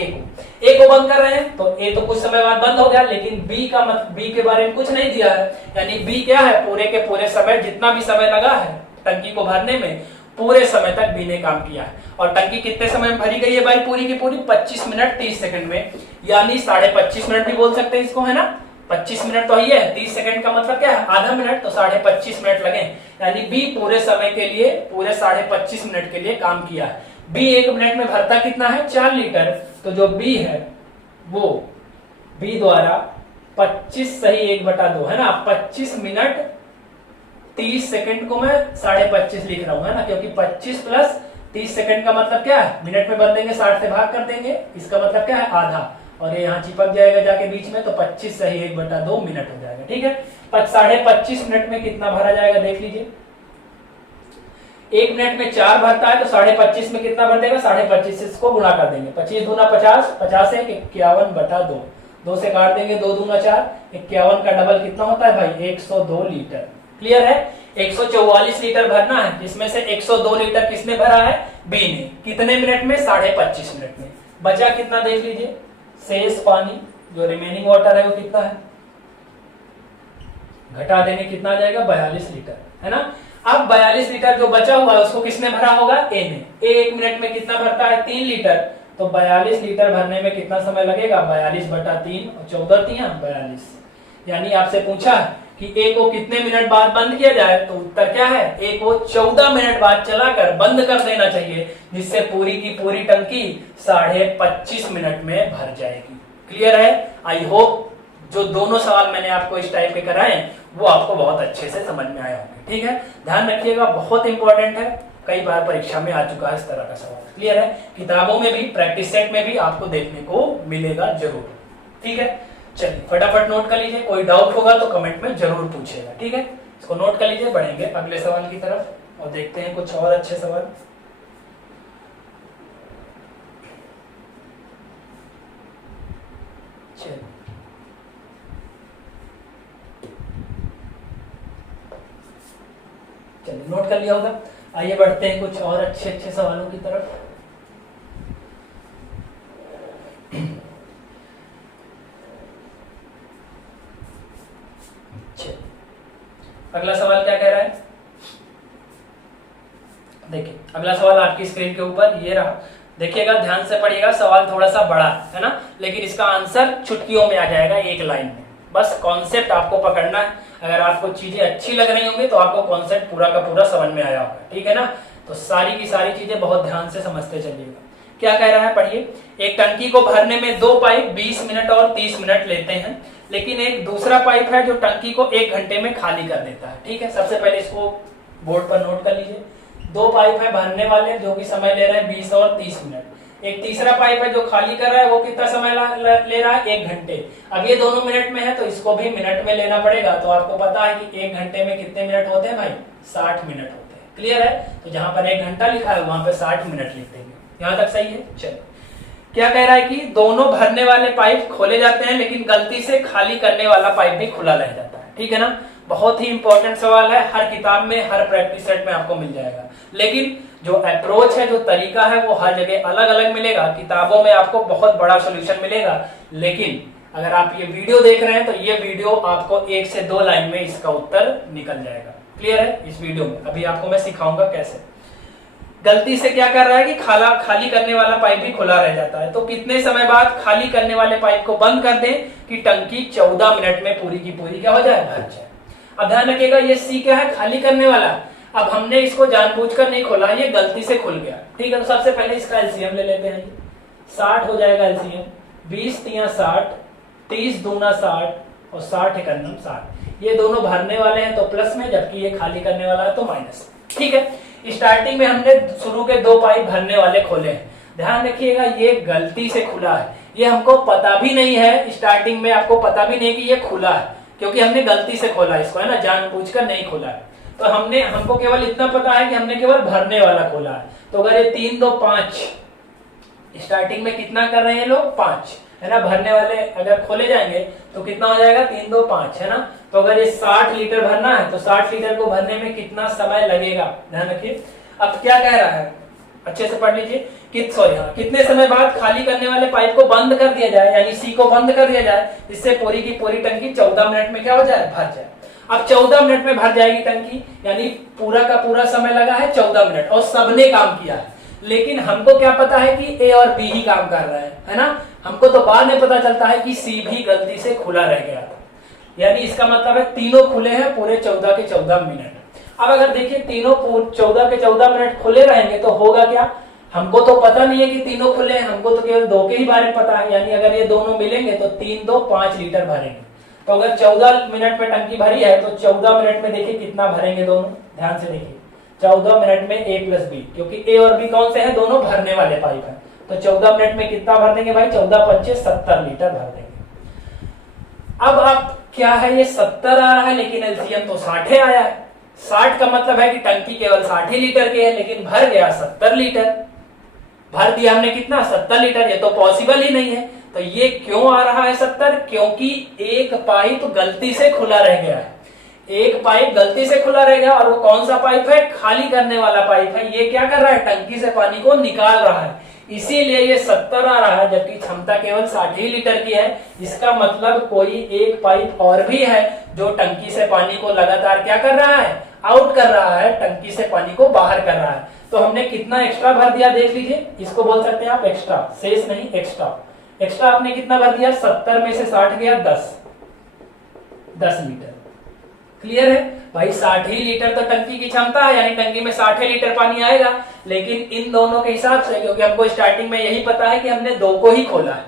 ए को बंद कर रहे हैं। तो ए तो कुछ समय बाद बंद हो गया, लेकिन बी का बी के बारे में कुछ नहीं दिया है, यानी बी क्या है, पूरे के पूरे समय जितना भी समय लगा है टंकी को भरने में, पूरे समय तक बी ने काम किया है। और टंकी कितने समय में भरी गई है भाई, पूरी की पूरी 25 मिनट 30 सेकंड में, यानी 25.5 मिनट भी बोल सकते हैं इसको, है ना। 25 मिनट तो ये है, 30 सेकंड का मतलब क्या है, आधा मिनट, तो 25.5 मिनट लगे, यानी बी पूरे समय के लिए, पूरे 25.5 मिनट के लिए काम किया है। बी 1 मिनट में भरता कितना है, 4 लीटर। तो जो बी है वो बी द्वारा 25 सही 1/2 है ना, 25 मिनट 30 सेकंड को मैं 25.5 लिख रहा हूं, है ना, क्योंकि 25 प्लस 30 सेकंड का मतलब क्या है, मिनट में बदल देंगे, 60 से भाग कर देंगे, इसका मतलब क्या है, आधा, और ये यहाँ चिपक जाएगा जाके बीच में, तो 25 सही 1/2 मिनट हो जाएगा। ठीक है, 25.5 मिनट में कितना भरा जाएगा देख लीजिए। 1 मिनट में 4 भरता है, तो 25.5 में कितना भर देगा, 25.5 से इसको गुणा कर देंगे, 25 दूना 50, 50 है 51/2, 2 से काट देंगे, 2 दूना 4, 51 का डबल कितना होता है भाई, 102 लीटर। क्लियर है, 144 लीटर भरना है, जिसमें से 102 लीटर किसने भरा है, बी ने। कितने मिनट में, 25.5 मिनट में। बचा कितना देख लीजिए, शेष पानी जो रिमेनिंग वाटर है वो कितना है, घटा देंगे कितना आ जाएगा, 42 लीटर, है ना। अब 42 लीटर जो बचा हुआ है उसको किसने भरा होगा, ए ने। ए 1 मिनट में कितना भरता है, 3 लीटर, तो 42 लीटर भरने में कितना समय लगेगा, 42/3 और 14 3 42। यानी आपसे पूछा कि ए को कितने मिनट बाद बंद किया जाए, तो उत्तर क्या है, ए को 14 मिनट बाद चलाकर बंद कर देना चाहिए, जिससे पूरी की पूरी टंकी 25.5 मिनट में भर जाएगी। क्लियर है, आई होप जो दोनों सवाल मैंने आपको इस टाइप के कराए वो आपको बहुत अच्छे से समझ में आए होंगे। ठीक है, ध्यान रखिएगा, बहुत इंपॉर्टेंट है, कई बार परीक्षा में आ चुका है इस तरह का सवाल। क्लियर है, किताबों में भी, प्रैक्टिस सेट में भी आपको देखने को मिलेगा जरूर। ठीक है, चलिए फटाफट नोट कर लीजिए, कोई डाउट होगा तो कमेंट में जरूर पूछिएगा। ठीक है, इसको नोट कर लीजिए, बढ़ेंगे अगले सवाल की तरफ और देखते हैं कुछ और अच्छे सवाल। चलिए नोट कर लिया होगा, आइए बढ़ते हैं कुछ और अच्छे अच्छे सवालों की तरफ। अगला सवाल क्या कह रहा है, देखिए अगला सवाल आपकी स्क्रीन के ऊपर ये रहा, देखिएगा ध्यान से पढ़िएगा, सवाल थोड़ा सा बड़ा है ना, लेकिन इसका आंसर चुटकियों में आ जाएगा, एक लाइन में। बस कॉन्सेप्ट आपको पकड़ना है, अगर आपको चीजें अच्छी लग रही होंगी तो आपको कॉन्सेप्ट पूरा का पूरा समझ में आया होगा। ठीक है ना, तो सारी की सारी चीजें बहुत ध्यान से समझते चलिएगा। क्या कह रहा है पढ़िए, एक टंकी को भरने में 2 पाइप 20 मिनट और 30 मिनट लेते हैं, लेकिन एक दूसरा पाइप है जो टंकी को 1 घंटे में खाली कर देता है। ठीक है, सबसे पहले इसको बोर्ड पर नोट कर लीजिए। 2 पाइप है भरने वाले जो कि समय ले रहे हैं 20 और 30 मिनट। एक तीसरा पाइप है जो खाली कर रहा है, वो कितना समय ले रहा है, 1 घंटे। अब ये दोनों मिनट में है तो इसको भी मिनट में लेना पड़ेगा। तो आपको पता है कि 1 घंटे में कितने मिनट होते हैं भाई, 60 मिनट होते हैं। क्लियर है, तो जहां पर 1 घंटा लिखा है वहां पे 60 मिनट लिख देंगे। यहां तक सही है। चलो, क्या कह रहा है कि दोनों भरने वाले पाइप खोले जाते हैं, लेकिन गलती से खाली करने वाला पाइप भी खुला रह जाता है। ठीक है ना, बहुत ही इंपॉर्टेंट सवाल है, हर किताब में, हर प्रैक्टिस सेट में आपको मिल जाएगा। लेकिन जो अप्रोच है, जो तरीका है, वो हर जगह अलग अलग मिलेगा। किताबों में आपको बहुत बड़ा सॉल्यूशन मिलेगा, लेकिन अगर आप ये वीडियो देख रहे हैं तो ये वीडियो आपको 1 से 2 लाइन में इसका उत्तर निकल जाएगा। क्लियर है, इस वीडियो में अभी आपको मैं सिखाऊंगा कैसे। गलती से क्या कर रहा है कि खाली करने वाला पाइप भी खुला रह जाता है, तो कितने समय बाद खाली करने वाले पाइप को बंद कर दें कि टंकी 14 मिनट में पूरी की पूरी क्या हो जाए, भर जाए। अब ध्यान रखिएगा, ये सी क्या है, खाली करने वाला। अब हमने इसको जानबूझकर नहीं खोला, ये गलती से खुल गया। ठीक है, तो सबसे पहले इसका एलसीएम ले लेते हैं। 60 हो जाएगा एलसीएम, 20 तिया 60, 30 दूना 60 और 60 एकम 60। ये दोनों भरने वाले हैं तो प्लस में, जबकि ये खाली करने वाला है तो माइनस। ठीक है, स्टार्टिंग में हमने शुरू के 2 पाइप भरने वाले खोले हैं। ध्यान रखिएगा, ये गलती से खुला है, ये हमको पता भी नहीं है, स्टार्टिंग में आपको पता भी नहीं कि ये खुला है, क्योंकि हमने गलती से खोला इसको, है ना, जानबूझकर नहीं खोला है। तो हमको केवल इतना पता है कि हमने केवल भरने वाला खोला है। तो अगर ये 3 2 5, स्टार्टिंग में कितना कर रहे हैं लोग, 5, है ना, भरने वाले अगर खोले जाएंगे तो कितना हो जाएगा, 3 2 5, है ना। तो अगर ये 60 लीटर भरना है तो 60 लीटर को भरने में कितना समय लगेगा, ध्यान रखिए। अब क्या कह रहा है, अच्छे से पढ़ लीजिए। कितने समय बाद खाली करने वाले पाइप को बंद कर दिया जाए, यानी सी को बंद कर दिया जाए, इससे पूरी की पूरी टंकी 14 मिनट में क्या हो जाए, भर जाए। अब 14 मिनट में भर जाएगी टंकी, यानी पूरा का पूरा समय लगा है 14 मिनट और सबने काम किया है। लेकिन हमको क्या पता है कि ए और बी ही काम कर रहे हैं, है ना। हमको तो बाद में पता चलता है कि सी भी गलती से खुला रह गया था, यानी इसका मतलब है तीनों खुले हैं पूरे 14 के 14 मिनट। अब अगर देखिए तीनों 14 के 14 मिनट खुले रहेंगे तो होगा क्या, हमको तो पता नहीं है कि तीनों खुले हैं, हमको तो केवल दो के ही बारे में पता है, यानी अगर ये दोनों मिलेंगे तो 3 2 5 लीटर भरेंगे। तो अगर 14 मिनट में टंकी भरी है तो 14 मिनट में देखिए कितना भरेंगे दोनों, ध्यान से देखिए। 14 मिनट में ए प्लस बी, क्योंकि ए और बी कौन से हैं, दोनों भरने वाले पाइप हैं, तो 14 मिनट में कितना भर देंगे भाई, 14 पंचे 70 लीटर भर देंगे। अब आप क्या है, ये 70 आ रहा है लेकिन एलसीएम तो 60 आया है। 60 का मतलब है कि टंकी केवल 60 लीटर की है, लेकिन भर गया 70 लीटर। भर दिया हमने कितना, 70 लीटर, ये तो पॉसिबल ही नहीं है। तो ये क्यों आ रहा है 70, क्योंकि एक पाइप गलती से खुला रह गया है। एक पाइप गलती से खुला रह गया, और वो कौन सा पाइप है, खाली करने वाला पाइप है। ये क्या कर रहा है, टंकी से पानी को निकाल रहा है, इसीलिए ये 70 आ रहा है, जबकि क्षमता केवल 60 लीटर की है। इसका मतलब कोई एक पाइप और भी है जो टंकी से पानी को लगातार क्या कर रहा है, आउट कर रहा है, टंकी से पानी को बाहर कर रहा है। तो हमने कितना एक्स्ट्रा भर दिया देख लीजिए, इसको बोल सकते हैं आप एक्स्ट्रा, शेष नहीं एक्स्ट्रा। एक्स्ट्रा आपने कितना भर दिया, 70 में से 60 गया 10 लीटर। क्लियर है भाई, 60 लीटर तो टंकी की क्षमता है, यानी टंकी में 60 लीटर पानी आएगा। लेकिन इन दोनों के हिसाब से, क्योंकि हमको स्टार्टिंग में यही पता है कि हमने दो को ही खोला है,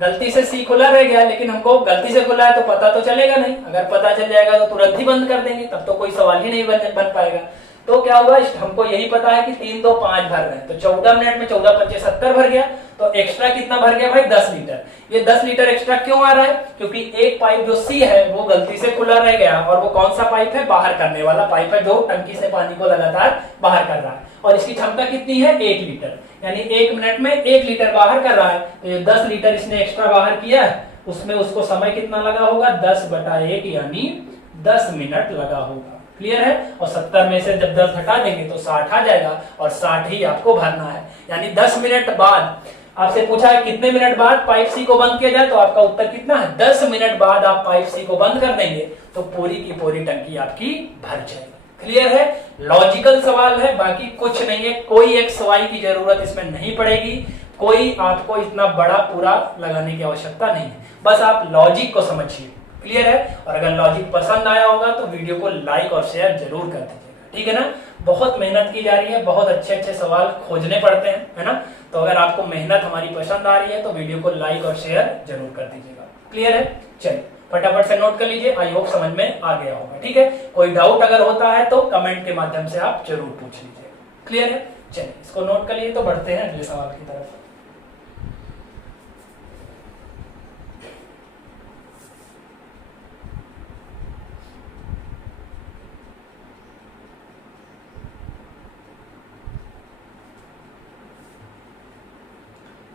गलती से सी खुला रह गया, लेकिन हमको गलती से खुला है तो पता तो चलेगा नहीं। अगर पता चल जाएगा तो तुरंत ही बंद कर देंगे, तब तो कोई सवाल ही नहीं बन पाएगा। तो क्या हुआ, हमको यही पता है कि 3 2 5 भर रहे हैं, तो 14 मिनट में 14 पंचे 70 भर गया। तो एक्स्ट्रा कितना भर गया भाई, 10 लीटर। ये 10 लीटर एक्स्ट्रा क्यों आ रहा है, क्योंकि एक पाइप जो सी है वो गलती से खुला रह गया, और वो कौन सा पाइप है, बाहर करने वाला पाइप है, जो टंकी से पानी को लगातार बाहर कर रहा है। और इसकी क्षमता कितनी है, 1 लीटर, यानी 1 मिनट में 1 लीटर बाहर कर रहा है। तो ये 10 लीटर इसने एक्स्ट्रा बाहर किया है, उसमें उसको समय कितना लगा होगा, 10/1, यानी 10 मिनट लगा होगा। क्लियर है। और 70 में से जब 10 घटा देंगे तो 60 आ जाएगा, और 60 ही आपको भरना है। यानी 10 मिनट बाद आपसे पूछा है कितने मिनट बाद पाइप सी को बंद किया जाए, तो आपका उत्तर कितना है, 10 मिनट बाद आप पाइप सी को बंद कर देंगे तो पूरी की पूरी टंकी आपकी भर जाएगी। क्लियर है, लॉजिकल सवाल है, बाकी कुछ नहीं है, कोई एक सवाल की जरूरत इसमें नहीं पड़ेगी, कोई आपको इतना बड़ा पूरा लगाने की आवश्यकता नहीं है, बस आप लॉजिक को समझिए। क्लियर है। और अगर लॉजिक पसंद आया होगा तो वीडियो को लाइक और शेयर जरूर कर दीजिएगा, ठीक है ना। बहुत मेहनत की जा रही है, बहुत अच्छे अच्छे सवाल खोजने पड़ते हैं, है ना। तो अगर आपको मेहनत हमारी पसंद आ रही है तो वीडियो को लाइक और शेयर जरूर कर दीजिएगा। क्लियर है, चलिए फटाफट से नोट कर लीजिए, आई होप समझ में आ गया होगा। ठीक है, कोई डाउट अगर होता है तो कमेंट के माध्यम से आप जरूर पूछ लीजिए। क्लियर है, चलिए इसको नोट कर लीजिए। तो बढ़ते हैं अगले सवाल की तरफ।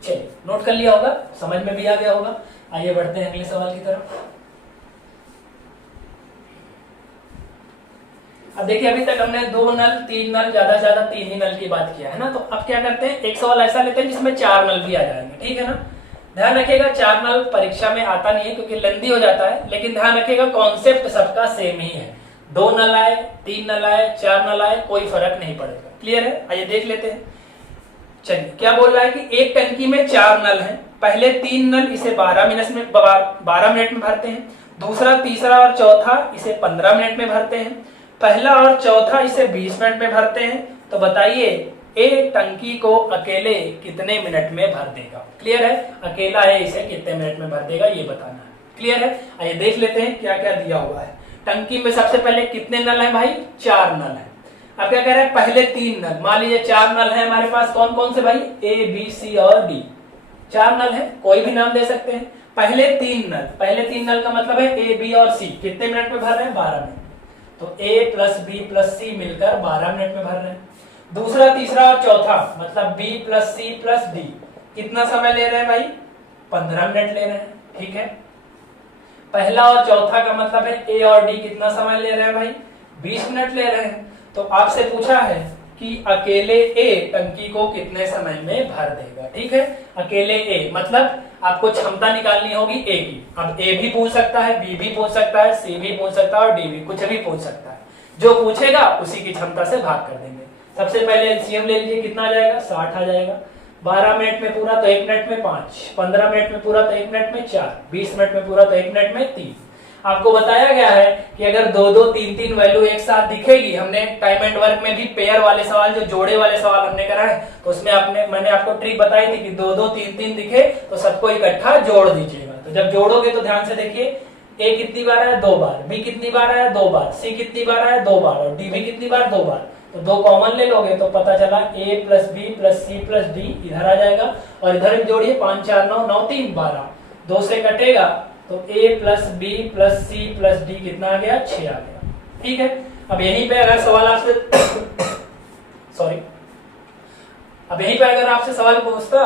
चलिए नोट कर लिया होगा, समझ में भी आ गया होगा। आइए बढ़ते हैं अगले सवाल की तरफ। अब देखिए अभी तक हमने 2 नल 3 नल ज्यादा से ज्यादा 3 ही नल की बात किया है ना। तो अब क्या करते हैं, एक सवाल ऐसा लेते हैं जिसमें 4 नल भी आ जाएंगे। ठीक है ना, ध्यान रखिएगा 4 नल परीक्षा में आता नहीं है क्योंकि लेंदी हो जाता है, लेकिन ध्यान रखिएगा कॉन्सेप्ट सबका सेम ही है। 2 नल आए, 3 नल आए, 4 नल आए, कोई फर्क नहीं पड़ेगा। क्लियर है, आइए देख लेते हैं। चलिए क्या बोल रहा है कि एक टंकी में 4 नल हैं, पहले 3 नल इसे 12 मिनट में भरते हैं, दूसरा तीसरा और चौथा इसे 15 मिनट में भरते हैं, पहला और चौथा इसे 20 मिनट में भरते हैं। तो बताइए एक टंकी को अकेले कितने मिनट में भर देगा। क्लियर है, अकेला है, इसे कितने मिनट में भर देगा ये बताना है। क्लियर है, आइए देख लेते हैं क्या क्या दिया हुआ है। टंकी में सबसे पहले कितने नल है भाई, 4 नल है। अब क्या कह रहा है, पहले 3 नल, मान लीजिए 4 नल है हमारे पास, कौन कौन से भाई, ए बी सी और डी, 4 नल है, कोई भी नाम दे सकते हैं। पहले 3 नल का मतलब है ए बी और सी, कितने मिनट में भर रहे हैं, 12 मिनट। तो ए प्लस बी प्लस सी मिलकर 12 मिनट में भर रहे हैं। दूसरा तीसरा और चौथा मतलब B plus C plus D, कितना समय ले रहे हैं भाई, 15 मिनट ले रहे हैं। ठीक है, पहला और चौथा का मतलब है ए और डी कितना समय ले रहे हैं भाई, 20 मिनट ले रहे हैं। तो आपसे पूछा है कि अकेले ए टंकी को कितने समय में भर देगा। ठीक है, अकेले ए मतलब आपको क्षमता निकालनी होगी ए की। अब ए भी पूछ सकता है, बी भी पूछ सकता है, सी भी पूछ सकता है और डी भी, कुछ भी पूछ सकता है। जो पूछेगा उसी की क्षमता से भाग कर देंगे। सबसे पहले एलसीएम ले लीजिए, कितना आ जाएगा, 60 आ जाएगा। 12 मिनट में पूरा तो 1 मिनट में 5, 15 मिनट में पूरा तो 1 मिनट में 4, 20 मिनट में पूरा तो 1 मिनट में 3। आपको बताया गया है कि अगर 2-2, 3-3 वैल्यू एक साथ दिखेगी, हमने टाइम एंड वर्क में भी पेयर वाले सवाल, जो जोड़े वाले सवाल हमने कराए, तो उसमें मैंने आपको ट्रिक बताई थी कि 2-2, 3-3 दिखे तो सबको इकट्ठा जोड़ दीजिएगा। तो जब जोड़ोगे तो ध्यान से देखिए, ए कितनी बार आया, 2 बार, बी कितनी बार आया, 2 बार, सी कितनी बार आया, 2 बार, और डी भी कितनी बार, 2 बार। तो 2 कॉमन ले लोगे तो पता चला A plus B plus C plus D इधर आ जाएगा, और इधर भी जोड़िए, 5 4 9 9 3 12, 2 से कटेगा तो a plus B plus C plus D कितना आ गया, 6 आ गया। ठीक है, अब यहीं पे अगर सवाल आपसे सॉरी, अब यहीं पे अगर आपसे सवाल पूछता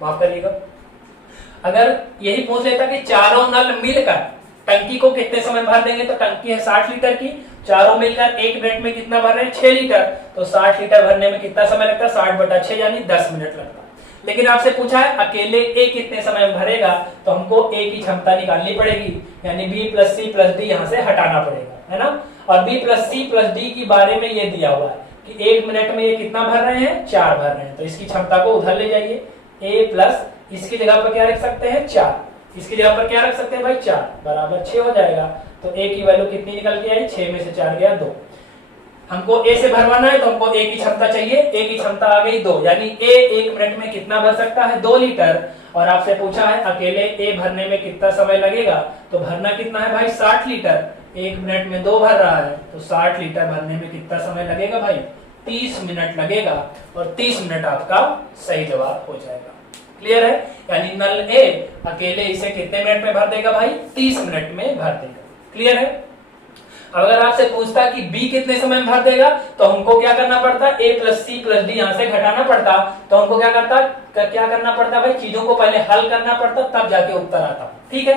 माफ करिएगा, अगर यही पूछ लेता कि चारों नल मिलकर टंकी को कितने समय भर देंगे, तो टंकी है 60 लीटर की, चारों मिलकर 1 मिनट में कितना भर रहे हैं, 6 लीटर, तो 60 लीटर भरने में कितना समय लगता है, 60/6 यानी 10 मिनट लगता है। लेकिन आपसे पूछा है अकेले ए कितने समय में भरेगा, तो हमको ए की क्षमता निकालनी पड़ेगी, यानी B plus C plus D यहाँ से हटाना पड़ेगा, है ना। और B plus C plus D की बारे में ये दिया हुआ है कि 1 मिनट में ये कितना भर रहे हैं, 4 भर रहे हैं, तो इसकी क्षमता को उधर ले जाइए। ए प्लस इसकी जगह पर क्या रख सकते हैं, 4, इसकी जगह पर क्या रख सकते हैं भाई, 4 बराबर 6 हो जाएगा। तो ए की वैल्यू कितनी निकल के आई, 6 में से 4 गया 2। हमको ए से भरवाना है तो हमको ए की क्षमता चाहिए, ए की क्षमता आ गई 2, यानी ए 1 मिनट में कितना भर सकता है, 2 लीटर। और आपसे पूछा है अकेले ए भरने में कितना समय लगेगा, तो भरना कितना है भाई, 60 लीटर, 1 मिनट में 2 भर रहा है, तो 60 लीटर भरने में कितना समय लगेगा भाई, 30 मिनट लगेगा, और 30 मिनट आपका सही जवाब हो जाएगा। क्लियर है, यानी नल ए अकेले इसे कितने मिनट में भर देगा भाई, 30 मिनट में भर देगा। क्लियर है। अगर आपसे पूछता कि बी कितने समय में भर देगा, तो हमको क्या करना पड़ता, ए प्लस सी प्लस डी यहाँ से घटाना पड़ता, तो हमको क्या करना पड़ता भाई, चीजों को पहले हल करना पड़ता, तब जाके उत्तर आता। ठीक है,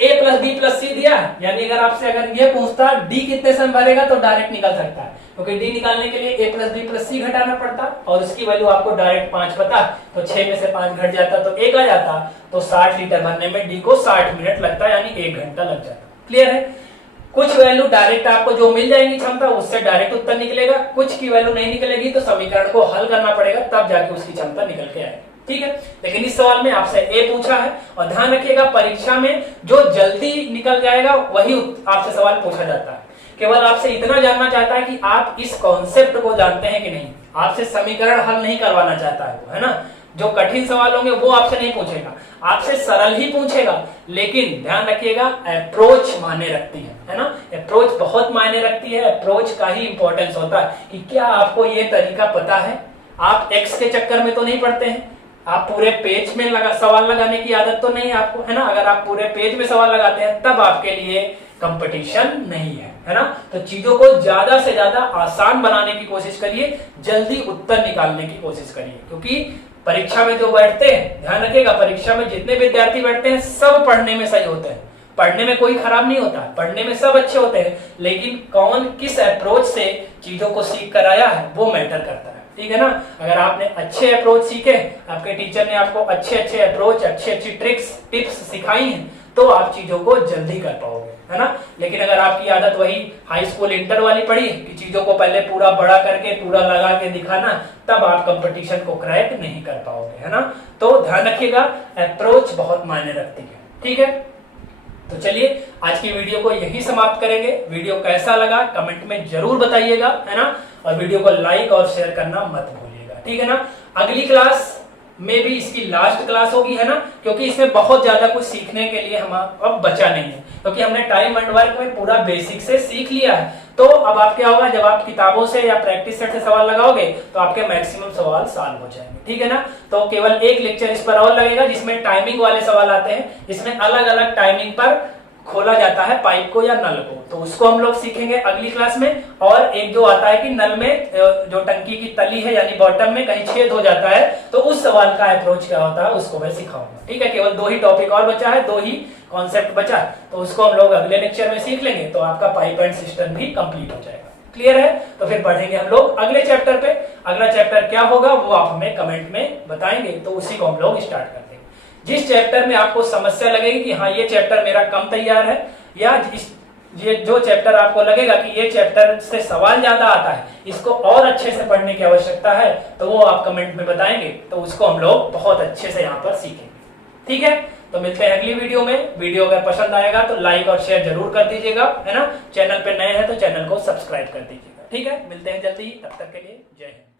ए प्लस बी प्लस सी दिया, यानी अगर ये पूछता डी कितने समय भरेगा, तो डायरेक्ट निकल सकता है, क्योंकि डी निकालने के लिए ए प्लस बी प्लस सी घटाना पड़ता, और उसकी वैल्यू आपको डायरेक्ट 5 पता, तो 6 में से 5 घट जाता तो 1 आ जाता, तो 60 लीटर भरने में डी को 60 मिनट लगता, यानी 1 घंटा लग जाता। क्लियर है। कुछ वैल्यू डायरेक्ट आपको जो मिल जाएंगी क्षमता, उससे डायरेक्ट उत्तर निकलेगा, कुछ की वैल्यू नहीं निकलेगी तो समीकरण को हल करना पड़ेगा, तब जाके उसकी क्षमता निकल के आएगी। ठीक है, लेकिन इस सवाल में आपसे ए पूछा है, और ध्यान रखिएगा परीक्षा में जो जल्दी निकल जाएगा वही आपसे सवाल पूछा जाता है। केवल आपसे इतना जानना चाहता है कि आप इस कॉन्सेप्ट को जानते हैं कि नहीं, आपसे समीकरण हल नहीं करवाना चाहता है वो, है ना। जो कठिन सवाल होंगे वो आपसे नहीं पूछेगा, आपसे सरल ही पूछेगा, लेकिन ध्यान रखिएगा अप्रोच मायने रखती है ना। अप्रोच बहुत मायने रखती है, अप्रोच का ही इंपॉर्टेंस होता है कि क्या आपको ये तरीका पता है। आप एक्स के चक्कर में तो नहीं पढ़ते हैं, आप पूरे पेज में सवाल लगाने की आदत तो नहीं है आपको, है ना। अगर आप पूरे पेज में सवाल लगाते हैं तब आपके लिए कंपटीशन नहीं है ना। तो चीजों को ज्यादा से ज्यादा आसान बनाने की कोशिश करिए, जल्दी उत्तर निकालने की कोशिश करिए, क्योंकि परीक्षा में जो बैठते हैं, ध्यान रखिएगा परीक्षा में जितने विद्यार्थी बैठते हैं सब पढ़ने में सही होते हैं, पढ़ने में कोई खराब नहीं होता, पढ़ने में सब अच्छे होते हैं, लेकिन कौन किस अप्रोच से चीजों को सीख कर आया है वो मैटर करता है। ठीक है ना। अगर आपने अच्छे अप्रोच सीखे, आपके टीचर ने आपको अच्छे अप्रोच, अच्छी ट्रिक्स टिप्स सिखाई हैं, तो आप चीजों को जल्दी कर पाओगे, है ना। लेकिन अगर आपकी आदत वही हाई स्कूल इंटर वाली पड़ी कि चीजों को पहले पूरा बड़ा करके पूरा लगा के दिखाना, तब आप कंपटीशन को क्रैक नहीं कर पाओगे, है ना। तो ध्यान रखिएगा अप्रोच बहुत मायने रखती है। ठीक है, तो चलिए आज की वीडियो को यही समाप्त करेंगे। वीडियो कैसा लगा कमेंट में जरूर बताइएगा, है ना। और वीडियो को लाइक और शेयर करना मत भूलिएगा, ठीक है ना। अगली क्लास में भी इसकी लास्ट क्लास होगी, है ना, क्योंकि इसमें बहुत ज्यादा कुछ सीखने के लिए हम अब बचा नहीं है, क्योंकि हमने टाइम एंड वर्क में पूरा बेसिक से सीख लिया है। तो अब आप क्या होगा, जब आप किताबों से या प्रैक्टिस सेट से सवाल लगाओगे तो आपके मैक्सिमम सवाल सॉल्व हो जाएंगे, ठीक है ना। तो केवल एक लेक्चर इस पर और लगेगा जिसमें टाइमिंग वाले सवाल आते हैं, इसमें अलग अलग टाइमिंग पर खोला जाता है पाइप को या नल को, तो उसको हम लोग सीखेंगे अगली क्लास में। और एक जो आता है कि नल में जो टंकी की तली है यानी बॉटम में कहीं छेद हो जाता है, तो उस सवाल का अप्रोच क्या होता है उसको मैं सिखाऊंगा। ठीक है, केवल 2 ही टॉपिक और बचा है, 2 ही कॉन्सेप्ट बचा है, तो उसको हम लोग अगले लेक्चर में सीख लेंगे, तो आपका पाइप एंड सिस्टम भी कंप्लीट हो जाएगा। क्लियर है? तो फिर पढ़ेंगे हम लोग अगले चैप्टर पे। अगला चैप्टर क्या होगा वो आप हमें कमेंट में बताएंगे, तो उसी को हम लोग स्टार्ट कर देंगे। जिस चैप्टर में आपको समस्या लगेगी कि हाँ ये चैप्टर मेरा कम तैयार है, या ये जो चैप्टर आपको लगेगा कि ये चैप्टर से सवाल ज्यादा आता है, इसको और अच्छे से पढ़ने की आवश्यकता है, तो वो आप कमेंट में बताएंगे, तो उसको हम लोग बहुत अच्छे से यहाँ पर सीखेंगे। ठीक है, तो मिलते हैं अगली वीडियो में। वीडियो अगर पसंद आएगा तो लाइक और शेयर जरूर कर दीजिएगा, है ना। चैनल पे नए हैं तो चैनल को सब्सक्राइब कर दीजिएगा। ठीक है, मिलते हैं जल्दी ही, तब तक के लिए जय हिंद।